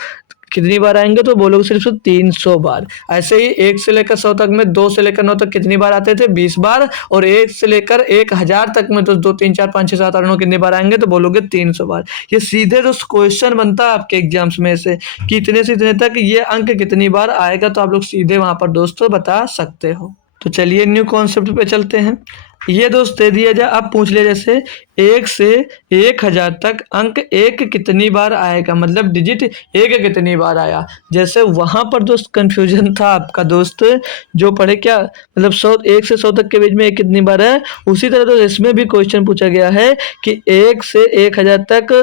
कितनी बार आएंगे? तो बोलोगे सिर्फ 300 बार। ऐसे ही 1 से लेकर 100 तक में 2 से लेकर 9 तक कितनी बार आते थे? 20 बार। और 1 से लेकर 1000 तक में तो 2 3 4 5 6 7 8 9 कितनी बार आएंगे? तो बोलोगे 300 बार। ये सीधे तो क्वेश्चन बनता है आपके एग्जाम्स में से कि इतने से इतने तक ये अंक कितनी बार आएगा, तो आप लोग सीधे वहां पर दोस्तों बता सकते हो। तो चलिए न्यू कॉन्सेप्ट पे चलते हैं। ये दोस्त दे दिया जाए, आप पूछ ले जैसे 1 से 1000 तक अंक 1 कितनी बार आएगा, मतलब डिजिट 1 कितनी बार आया। जैसे वहां पर दोस्त कंफ्यूजन था आपका दोस्त जो पढ़े क्या, मतलब 1 से 100 तक के बीच में 1 कितनी बार है, उसी तरह तो इसमें भी क्वेश्चन पूछा गया है कि 1 से 1000 तक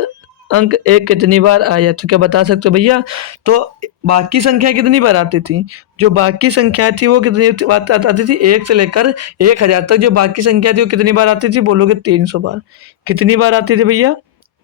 अंक एक कितनी बार आया, तो क्या बता सकते हो भैया? तो बाकी संख्या कितनी बार आती थी? जो बाकी संख्या थी वो कितनी बार आती थी? 1 से लेकर 1000 तक जो बाकी संख्या थी वो कितनी बार आती थी? बोलोगे 300 बार। कितनी बार आती थी भैया?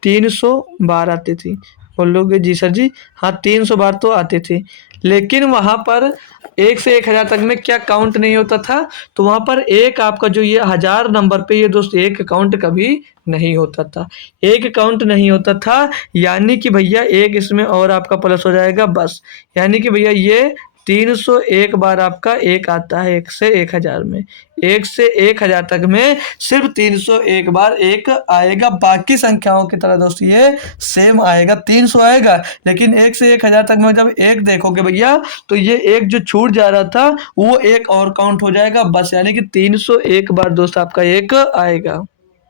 300 बार आती थी। बोलोगे जी सर जी, हाँ 300 बार तो आती थी। लेकिन वहां पर 1 से 1000 तक में क्या काउंट नहीं होता था? तो वहां पर एक आपका जो ये 1000 नंबर पे ये दोस्त एक काउंट कभी नहीं होता था। एक काउंट नहीं होता था, यानी कि भैया एक इसमें और आपका प्लस हो जाएगा बस। यानी कि भैया ये 301 बार आपका एक आता है 1 से 1000 में। 1 से 1000 तक में सिर्फ 301 बार एक आएगा। बाकी संख्याओं की तरह दोस्त ये सेम आएगा, 300 आएगा। लेकिन 1 से 1000 तक में जब एक देखोगे भैया तो ये एक जो छूट जा रहा था वो एक और काउंट हो जाएगा बस। यानी कि 301 बार दोस्त आपका एक आएगा।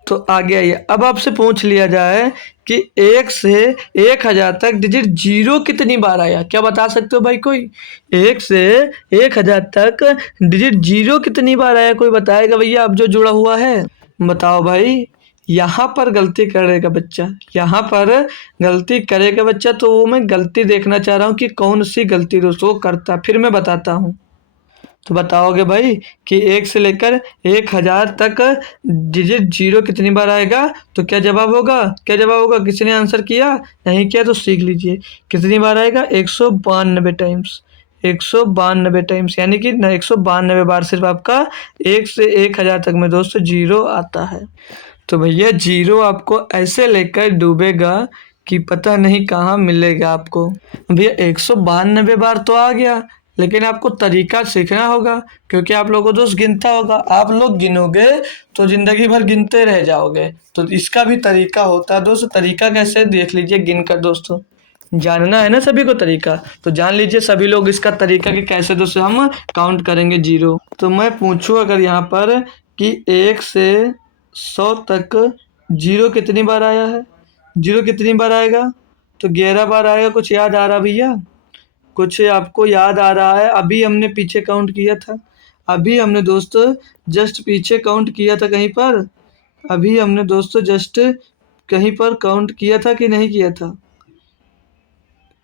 तो आगे आइए, अब आपसे पूछ लिया जाए कि 1 से 1000 तक डिजिट जीरो कितनी बार आया? क्या बता सकते हो भाई कोई? 1 से 1000 तक डिजिट जीरो कितनी बार आया? कोई बताएगा भैया अब जो जुड़ा हुआ है? बताओ भाई। यहाँ पर गलती करेगा बच्चा, यहाँ पर गलती करेगा बच्चा, तो वो मैं गलती देखना चाह रहा हूँ कि कौन सी गलती दोस्तों करता, फिर मैं बताता हूँ। तो बताओगे भाई कि 1 से लेकर 1000 तक डिजिट जीरो कितनी बार आएगा? तो क्या जवाब होगा? क्या जवाब होगा? किसी ने आंसर किया? नहीं किया तो सीख लीजिए। कितनी बार आएगा? 192 टाइम्स। 192 टाइम्स, यानी कि 192 बार सिर्फ आपका 1 से 1000 तक में दोस्तों जीरो आता है। तो भैया जीरो आपको ऐसे लेकर डूबेगा कि पता नहीं कहाँ मिलेगा आपको। भैया 192 बार तो आ गया, लेकिन आपको तरीका सीखना होगा, क्योंकि आप लोगों को दोस्त गिनता होगा। आप लोग गिनोगे तो जिंदगी भर गिनते रह जाओगे। तो इसका भी तरीका होता है दोस्त। तरीका कैसे देख लीजिए गिन कर दोस्तों। जानना है ना सभी को तरीका, तो जान लीजिए सभी लोग इसका तरीका कि कैसे दोस्तों हम काउंट करेंगे जीरो। तो मैं पूछूं अगर यहाँ पर कि 1 से 100 तक जीरो कितनी बार आया है? जीरो कितनी बार आएगा? तो 11 बार आएगा। कुछ याद आ रहा भैया? कुछ आपको याद आ रहा है? अभी हमने पीछे काउंट किया था। अभी हमने दोस्तों जस्ट पीछे काउंट किया था कहीं पर। अभी हमने दोस्तों जस्ट कहीं पर काउंट किया था कि नहीं किया था?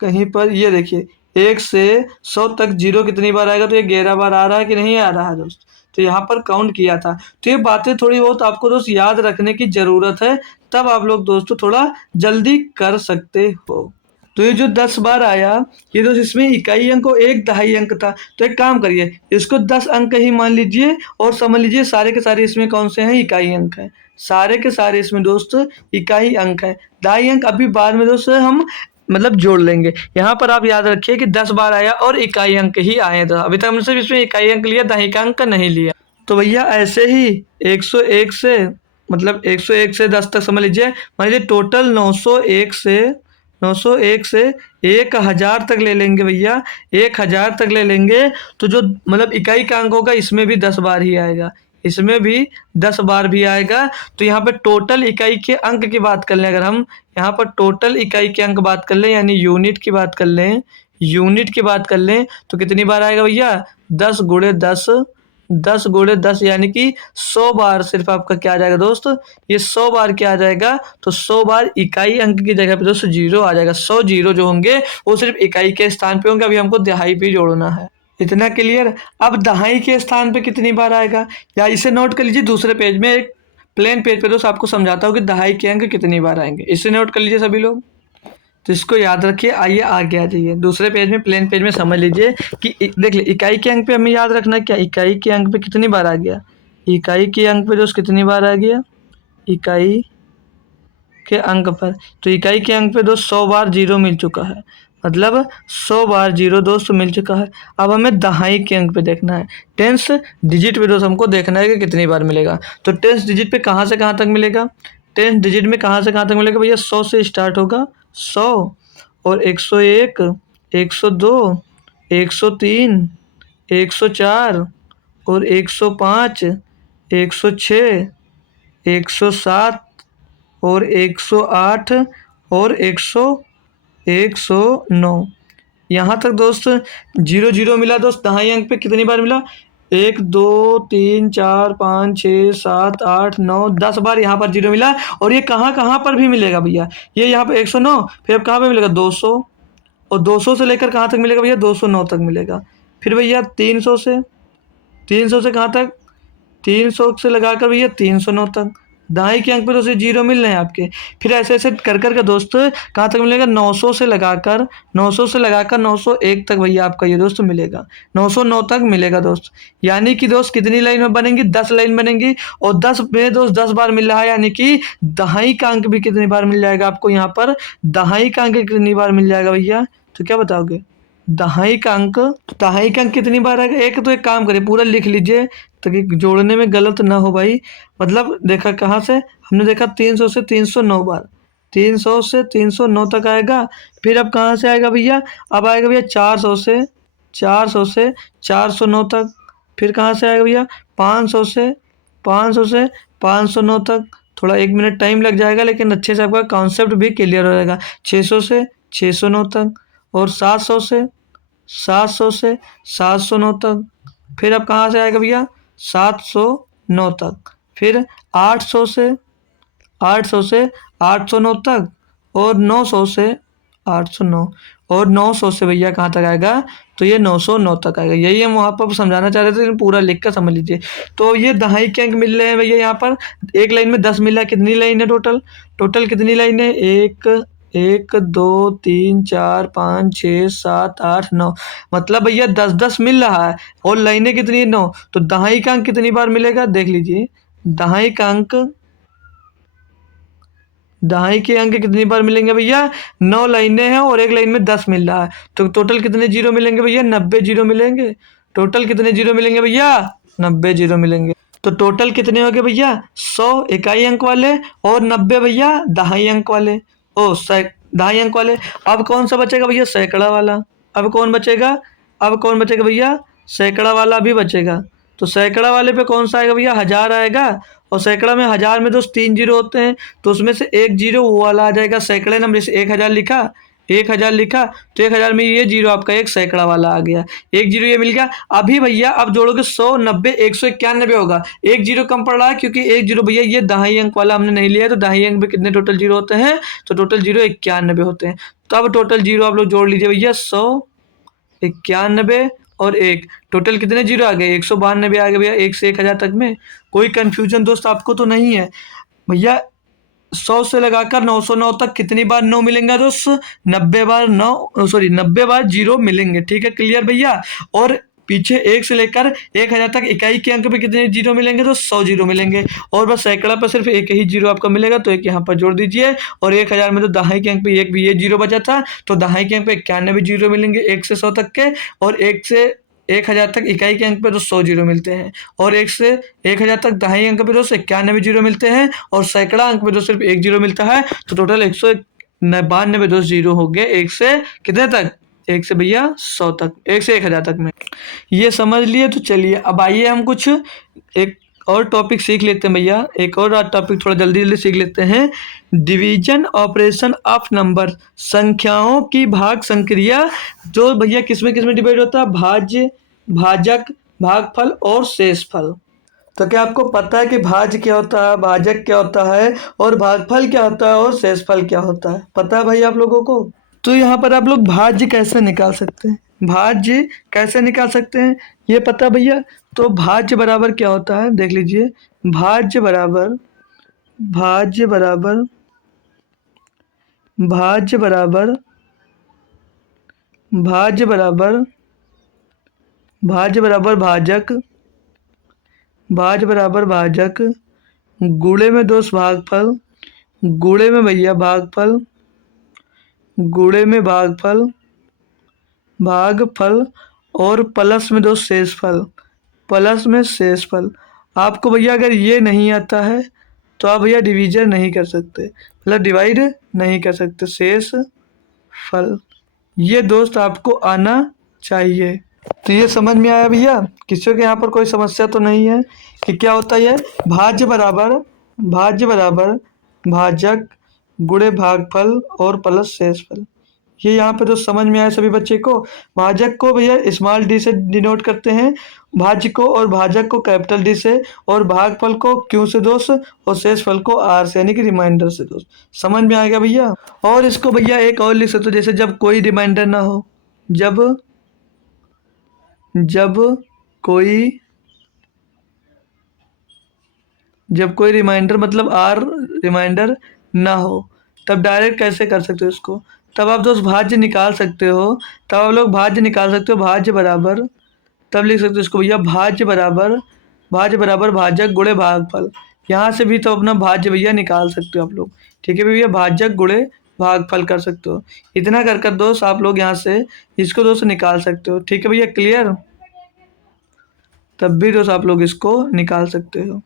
कहीं पर ये देखिए 1 से 100 तक जीरो कितनी बार आएगा? तो ये 11 बार आ रहा है कि नहीं आ रहा है दोस्त? तो यहाँ पर काउंट किया था। तो ये बातें थोड़ी बहुत आपको दोस्त याद रखने की जरूरत है, तब आप लोग दोस्तों थोड़ा जल्दी कर सकते हो। तो ये जो 10 बार आया, ये दोस्त इसमें इकाई अंक और एक दहाई अंक था। तो एक काम करिए, इसको 10 अंक ही मान लीजिए और समझ लीजिए सारे के सारे इसमें कौन से हैं? इकाई अंक हैं। सारे के सारे इसमें दोस्त इकाई अंक है। दहाई अंक अभी बाद में दोस्त हम मतलब जोड़ लेंगे। यहाँ पर आप याद रखिए कि 10 बार आया और इकाई अंक ही आए थे। अभी तक हमने सिर्फ इसमें इकाई अंक लिया, दहाई का अंक नहीं लिया। तो भैया ऐसे ही 101 से मतलब 101 से 10 तक समझ लीजिए। मान लीजिए टोटल 901 से 1000 तक ले लेंगे भैया। 1000 तक ले लेंगे तो जो मतलब इकाई का अंक होगा इसमें भी 10 बार ही आएगा, इसमें भी 10 बार भी आएगा। तो यहाँ पे टोटल इकाई के अंक की बात कर लें, अगर हम यहाँ पर टोटल इकाई के अंक बात कर लें यानी यूनिट की बात कर लें, यूनिट की बात कर लें तो कितनी बार आएगा भैया? 10 गुणे 10, 10 गुणे 10 यानी कि 100 बार सिर्फ आपका क्या आ जाएगा दोस्त? ये 100 बार क्या आ जाएगा? तो 100 बार इकाई अंक की जगह पे दोस्त जीरो आ जाएगा। 100 जीरो जो होंगे वो सिर्फ इकाई के स्थान पे होंगे। अभी हमको दहाई भी जोड़ना है। इतना क्लियर? अब दहाई के स्थान पे कितनी बार आएगा, या इसे नोट कर लीजिए दूसरे पेज में, एक प्लेन पेज पे दोस्त आपको समझाता हूँ कि दहाई के अंक कितनी बार आएंगे। इसे नोट कर लीजिए सभी लोग। तो इसको याद रखिए। आइए आगे आ जाइए दूसरे पेज में, प्लेन पेज में समझ लीजिए कि देख लीजिए इकाई के अंक पे हमें याद रखना क्या? इकाई के अंक पे कितनी बार आ गया? इकाई के अंक पे दोस्त कितनी बार आ गया? इकाई के अंक पर, तो इकाई के अंक पे दोस्त 100 बार जीरो मिल चुका है, मतलब 100 बार जीरो दोस्त मिल चुका है। अब हमें दहाई के अंक पे देखना है। टेंस डिजिट पे दोस्त हमको देखना है कि कितनी बार मिलेगा। तो टेंस डिजिट पे कहाँ से कहाँ तक मिलेगा? टेंस डिजिट में कहाँ से कहाँ तक मिलेगा भैया? 100 से स्टार्ट होगा, 100 और 101, 102, 103, 104 और 105, 106, 107 और 108 और 109। यहाँ तक दोस्त जीरो जीरो मिला दोस्त। दहाई अंक पे कितनी बार मिला? 1 2 3 4 5 6 7 8 9 10 बार यहाँ पर जीरो मिला। और ये कहाँ कहाँ पर भी मिलेगा भैया, ये यहाँ पे 109, फिर अब कहाँ पे मिलेगा 200, और 200 से लेकर कहाँ तक मिलेगा भैया 209 तक मिलेगा। फिर भैया 300 से, 300 से कहाँ तक, 300 से लगाकर भैया 309 तक, दाएं के अंक पे तो से जीरो मिल रहे हैं आपके। फिर ऐसे ऐसे कर कर के दोस्त कहाँ तक मिलेगा 900 से लगाकर, 900 से लगाकर 901 तक भैया आपका ये दोस्त मिलेगा, 909 तक मिलेगा दोस्त। यानी कि दोस्त कितनी लाइन में बनेंगी, 10 लाइन बनेंगी, और 10 में दोस्त 10 बार मिल रहा है, यानी कि दहाई का अंक भी कितनी बार मिल जाएगा आपको यहाँ पर, दहाई का अंक कितनी बार मिल जाएगा भैया, तो क्या बताओगे दहाई का अंक, तो दहाई का अंक कितनी बार आएगा, एक तो एक काम करिए पूरा लिख लीजिए ताकि जोड़ने में गलत ना हो भाई। मतलब देखा कहाँ से हमने देखा 300 से 309 बार, 300 से 309 तक आएगा। फिर अब कहाँ से आएगा भैया, अब आएगा भैया 400 से, 400 से 409 तक। फिर कहाँ से आएगा भैया 500 से, 500 से 509 तक। थोड़ा 1 मिनट टाइम लग जाएगा लेकिन अच्छे से आपका कॉन्सेप्ट भी क्लियर हो जाएगा। 600 से 609 तक, और 700 से, 700 से 709 तक। फिर अब कहाँ से आएगा भैया 709 तक। फिर 800 से, 800 से 809 तक, और 900 से 809, और 900 से भैया कहाँ तक आएगा, तो ये 909 तक आएगा। यही हम वहाँ पर समझाना चाह रहे थे लेकिन पूरा लिख कर समझ लीजिए। तो ये दहाई के अंक मिल रहे हैं भैया यहाँ पर, एक लाइन में 10 मिला है। कितनी लाइन है टोटल, टोटल कितनी लाइन है, 1 2 3 4 5 6 7 8 9, मतलब भैया 10 मिल रहा है। और लाइनें कितनी है 9, तो दहाई का अंक कितनी बार मिलेगा देख लीजिए, दहाई का अंक, दहाई के अंक कितनी बार मिलेंगे भैया, 9 लाइनें हैं और एक लाइन में 10 मिल रहा है, तो टोटल कितने जीरो मिलेंगे भैया 90 जीरो मिलेंगे। टोटल कितने जीरो मिलेंगे भैया 90 जीरो मिलेंगे। तो टोटल कितने हो गए भैया 100 इकाई अंक वाले, और 90 भैया दहाई अंक वाले, दहाई अंक वाले। अब कौन सा बचेगा भैया सैकड़ा वाला, अब कौन बचेगा, अब कौन बचेगा भैया सैकड़ा वाला भी बचेगा। तो सैकड़ा वाले पे कौन सा आएगा भैया 1000 आएगा, और सैकड़ा में 1000 में दोस्त 3 जीरो होते हैं, तो उसमें से एक जीरो वो वाला आ जाएगा सैकड़े नंबर से। 1000 लिखा, 1000 लिखा, तो 1000 में ये जीरो आपका एक सैकड़ा वाला आ गया, एक जीरो ये मिल गया। अभी भैया अब जोड़ोगे 100 90 191 होगा, एक जीरो कम पड़ रहा है क्योंकि एक जीरो भैया ये दहाई अंक वाला हमने नहीं लिया, तो दहाई अंक में कितने टोटल जीरो होते हैं, तो टोटल जीरो 91 होते हैं। तो अब टोटल जीरो आप लोग जोड़ लीजिए भैया 100 91 और एक, टोटल कितने जीरो आ गए 192 आ गए भैया, 1 से 1000 तक में। कोई कंफ्यूजन दोस्त आपको तो नहीं है भैया। 100 से लगाकर 909 तक कितनी बार 9 मिलेंगे दोस्त, 90 बार 9 सॉरी 90 बार जीरो मिलेंगे, ठीक है क्लियर भैया। और पीछे 1 से लेकर 1000 तक इकाई के अंक पे कितने जीरो मिलेंगे, तो 100 जीरो मिलेंगे। और बस सैकड़ा पर सिर्फ एक ही जीरो आपका मिलेगा, तो एक यहाँ पर जोड़ दीजिए। और 1000 में तो दहाई के अंक पे एक भी ये जीरो बचा था, तो दहाई के अंक पे 91 जीरो मिलेंगे 1 से 100 तक के, और 1 से 1000 तक इकाई के अंक पे तो 100 जीरो मिलते हैं, और 1 से 1000 तक दहाई अंक पे तो 91 जीरो मिलते हैं, और सैकड़ा अंक पे तो सिर्फ एक जीरो मिलता है। तो टोटल 192 दोस्त जीरो हो गए 1 से कितने तक, 1 से भैया 100 तक, 1 से 1000 तक में। ये समझ लिए, तो चलिए अब आइए हम कुछ एक और टॉपिक सीख लेते हैं भैया, एक और टॉपिक थोड़ा जल्दी जल्दी सीख लेते हैं। डिवीजन ऑपरेशन ऑफ नंबर, संख्याओं की भाग संक्रिया, जो भैया किसमें डिवाइड होता है, भाज्य, भाजक, भागफल और शेषफल। तो क्या आपको पता है कि भाज्य क्या होता है, भाजक क्या होता है, और भागफल क्या होता है, और शेषफल क्या होता है, पता है भाई आप लोगों को। तो यहाँ पर आप लोग भाज्य कैसे निकाल सकते हैं, भाज्य कैसे निकाल सकते हैं ये पता भैया। तो भाज्य बराबर क्या होता है देख लीजिए, भाज्य बराबर, भाज्य बराबर, भाज्य बराबर, भाज्य बराबर, भाज्य बराबर भाजक, भाज्य बराबर भाजक, गुणे में दोस्त भागफल, गुणे में भैया भागफल, गुणे में भागफल, भागफल, और प्लस में दो शेषफल, प्लस में शेषफल। आपको भैया अगर ये नहीं आता है तो आप भैया डिवीजन नहीं कर सकते, मतलब डिवाइड नहीं कर सकते। शेषफल ये दोस्त आपको आना चाहिए। तो ये समझ में आया भैया, किसी के यहाँ पर कोई समस्या तो नहीं है कि क्या होता है। भाज्य बराबर, भाज्य बराबर भाजक, गुणे भागफल और प्लस शेषफल, ये यहाँ पे तो समझ में आया सभी बच्चे को। भाजक को भैया स्मॉल डी से डिनोट करते हैं, भाज्य को और भाजक को कैपिटल डी से, और भागफल को क्यू से दोस्त, और शेषफल को आर से, यानी कि रिमाइंडर से दोस्त। समझ में आ गया भैया। और इसको भैया एक और लिख सकते हो, जैसे जब कोई रिमाइंडर ना हो, जब जब कोई जब कोई रिमाइंडर मतलब आर रिमाइंडर ना हो, तब डायरेक्ट कैसे कर सकते हो इसको, तब आप दोस्त भाज्य निकाल सकते हो। तब आप लोग भाज्य निकाल सकते हो, भाज्य बराबर, तब लिख सकते हो इसको भैया भाज्य बराबर भाजक गुणे भागफल। यहाँ से भी तो अपना भाज्य भैया निकाल सकते हो आप लोग। ठीक है भैया, भाजक गुणे भागफल कर सकते हो। इतना कर कर दोस्त आप लोग यहाँ से इसको दोस्त निकाल सकते हो। ठीक है भैया, क्लियर। तब भी दोस्त आप लोग इसको निकाल सकते हो।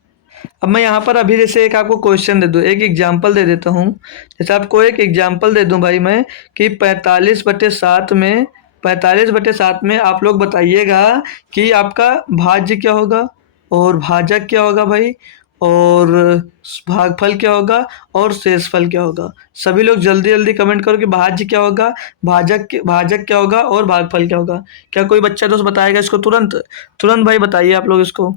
अब मैं यहाँ पर अभी जैसे एक आपको क्वेश्चन दे दूँ, एक एग्जांपल दे देता हूँ। जैसे आपको एक एग्जांपल दे दूँ भाई मैं, कि 45/7 में आप लोग बताइएगा कि आपका भाज्य क्या होगा और भाजक क्या होगा भाई, और भागफल क्या होगा और शेषफल क्या होगा। सभी लोग जल्दी जल्दी कमेंट करो कि भाज्य क्या होगा, भाजक क्या होगा और भागफल क्या होगा। क्या कोई बच्चा दोस्त बताएगा इसको तुरंत? तुरंत भाई बताइए आप लोग इसको।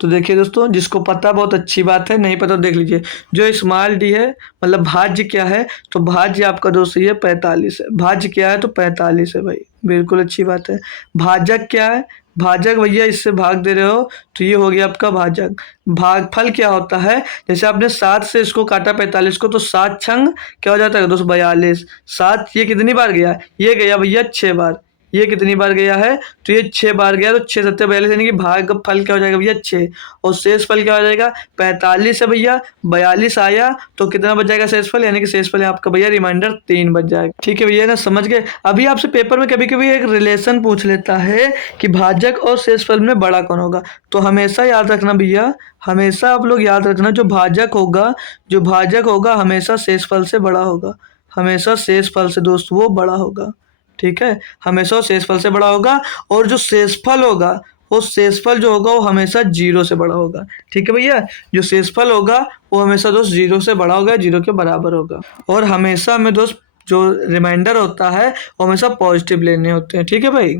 तो देखिए दोस्तों, जिसको पता बहुत अच्छी बात है, नहीं पता तो देख लीजिए। जो स्मॉल डी है मतलब भाज्य क्या है, तो भाज्य आपका दोस्त ये 45 है। भाज्य क्या है तो 45 है भाई, बिल्कुल अच्छी बात है। भाजक क्या है, भाजक भैया इससे भाग दे रहे हो तो ये हो गया आपका भाजक। भागफल क्या होता है, जैसे आपने 7 से इसको काटा 45 को, तो 7 छंग क्या हो जाता है दोस्त 42। 7 ये कितनी बार गया, ये गया भैया 6 बार। ये कितनी बार गया है तो ये 6 बार गया, तो 6 7 42, यानी कि भागफल क्या हो जाएगा भैया 6, और शेषफल क्या हो जाएगा 45 है भैया। 42 आया तो कितना बच जाएगा शेषफल, यानी कि शेषफल आपका भैया रिमाइंडर 3 बच जाएगा। ठीक है भैया ना, समझ गए। अभी आपसे पेपर में कभी कभी एक रिलेशन पूछ लेता है कि भाजक और शेषफल में बड़ा कौन होगा, तो हमेशा याद रखना भैया, हमेशा आप लोग याद रखना, जो भाजक होगा हमेशा शेषफल से बड़ा होगा, हमेशा शेषफल से दोस्त वो बड़ा होगा। ठीक है, हमेशा शेषफल से बड़ा होगा। और जो शेषफल होगा, वो शेषफल जो होगा वो हमेशा 0 से बड़ा होगा। ठीक है भैया, जो शेषफल होगा वो हमेशा दोस्त 0 से बड़ा होगा, 0 के बराबर होगा। और हमेशा हमें दोस्त जो रिमाइंडर होता है वो हमेशा पॉजिटिव लेने होते हैं। ठीक है भाई,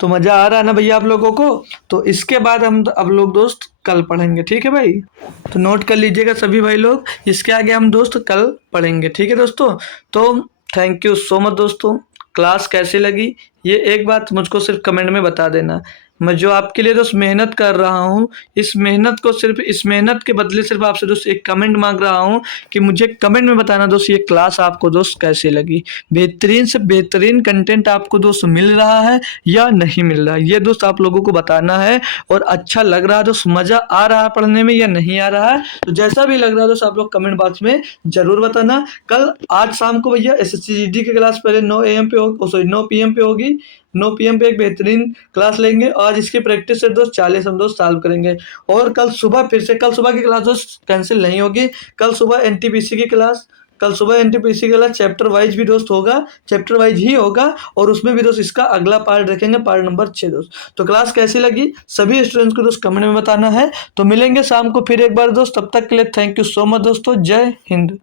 तो मज़ा आ रहा है ना भैया आप लोगों को। तो इसके बाद हम अब लोग दोस्त कल पढ़ेंगे। ठीक है भाई, तो नोट कर लीजिएगा सभी भाई लोग, इसके आगे हम दोस्त कल पढ़ेंगे। ठीक है दोस्तों, तो थैंक यू सो मच दोस्तों। क्लास कैसी लगी ये एक बात मुझको सिर्फ कमेंट में बता देना। मैं जो आपके लिए दोस्त मेहनत कर रहा हूँ, इस मेहनत के बदले सिर्फ आपसे दोस्त एक कमेंट मांग रहा हूँ कि मुझे कमेंट में बताना दोस्त ये क्लास आपको दोस्त कैसी लगी। बेहतरीन से बेहतरीन कंटेंट आपको दोस्त मिल रहा है या नहीं मिल रहा है, ये दोस्त आप लोगों को बताना है। और अच्छा लग रहा है दोस्त, मज़ा आ रहा है पढ़ने में या नहीं आ रहा है, तो जैसा भी लग रहा है दोस्त आप लोग कमेंट बॉक्स में ज़रूर बताना। कल आज शाम को भैया SSCGD की क्लास पहले 9 AM पे 9 PM पे होगी। 9 PM पे एक बेहतरीन क्लास लेंगे। आज इसकी प्रैक्टिस से दोस्त 40 हम दोस्त सॉल्व करेंगे। और कल सुबह कल सुबह की क्लास दोस्त कैंसिल नहीं होगी। कल सुबह NTPC की क्लास चैप्टर वाइज भी दोस्त होगा, चैप्टर वाइज ही होगा। और उसमें भी दोस्त इसका अगला पार्ट रखेंगे, पार्ट नंबर 6 दोस्त। तो क्लास कैसी लगी सभी स्टूडेंट्स को दोस्त कमेंट में बताना है। तो मिलेंगे शाम को फिर एक बार दोस्त, तब तक के लिए थैंक यू सो मच दोस्तों। जय हिंद।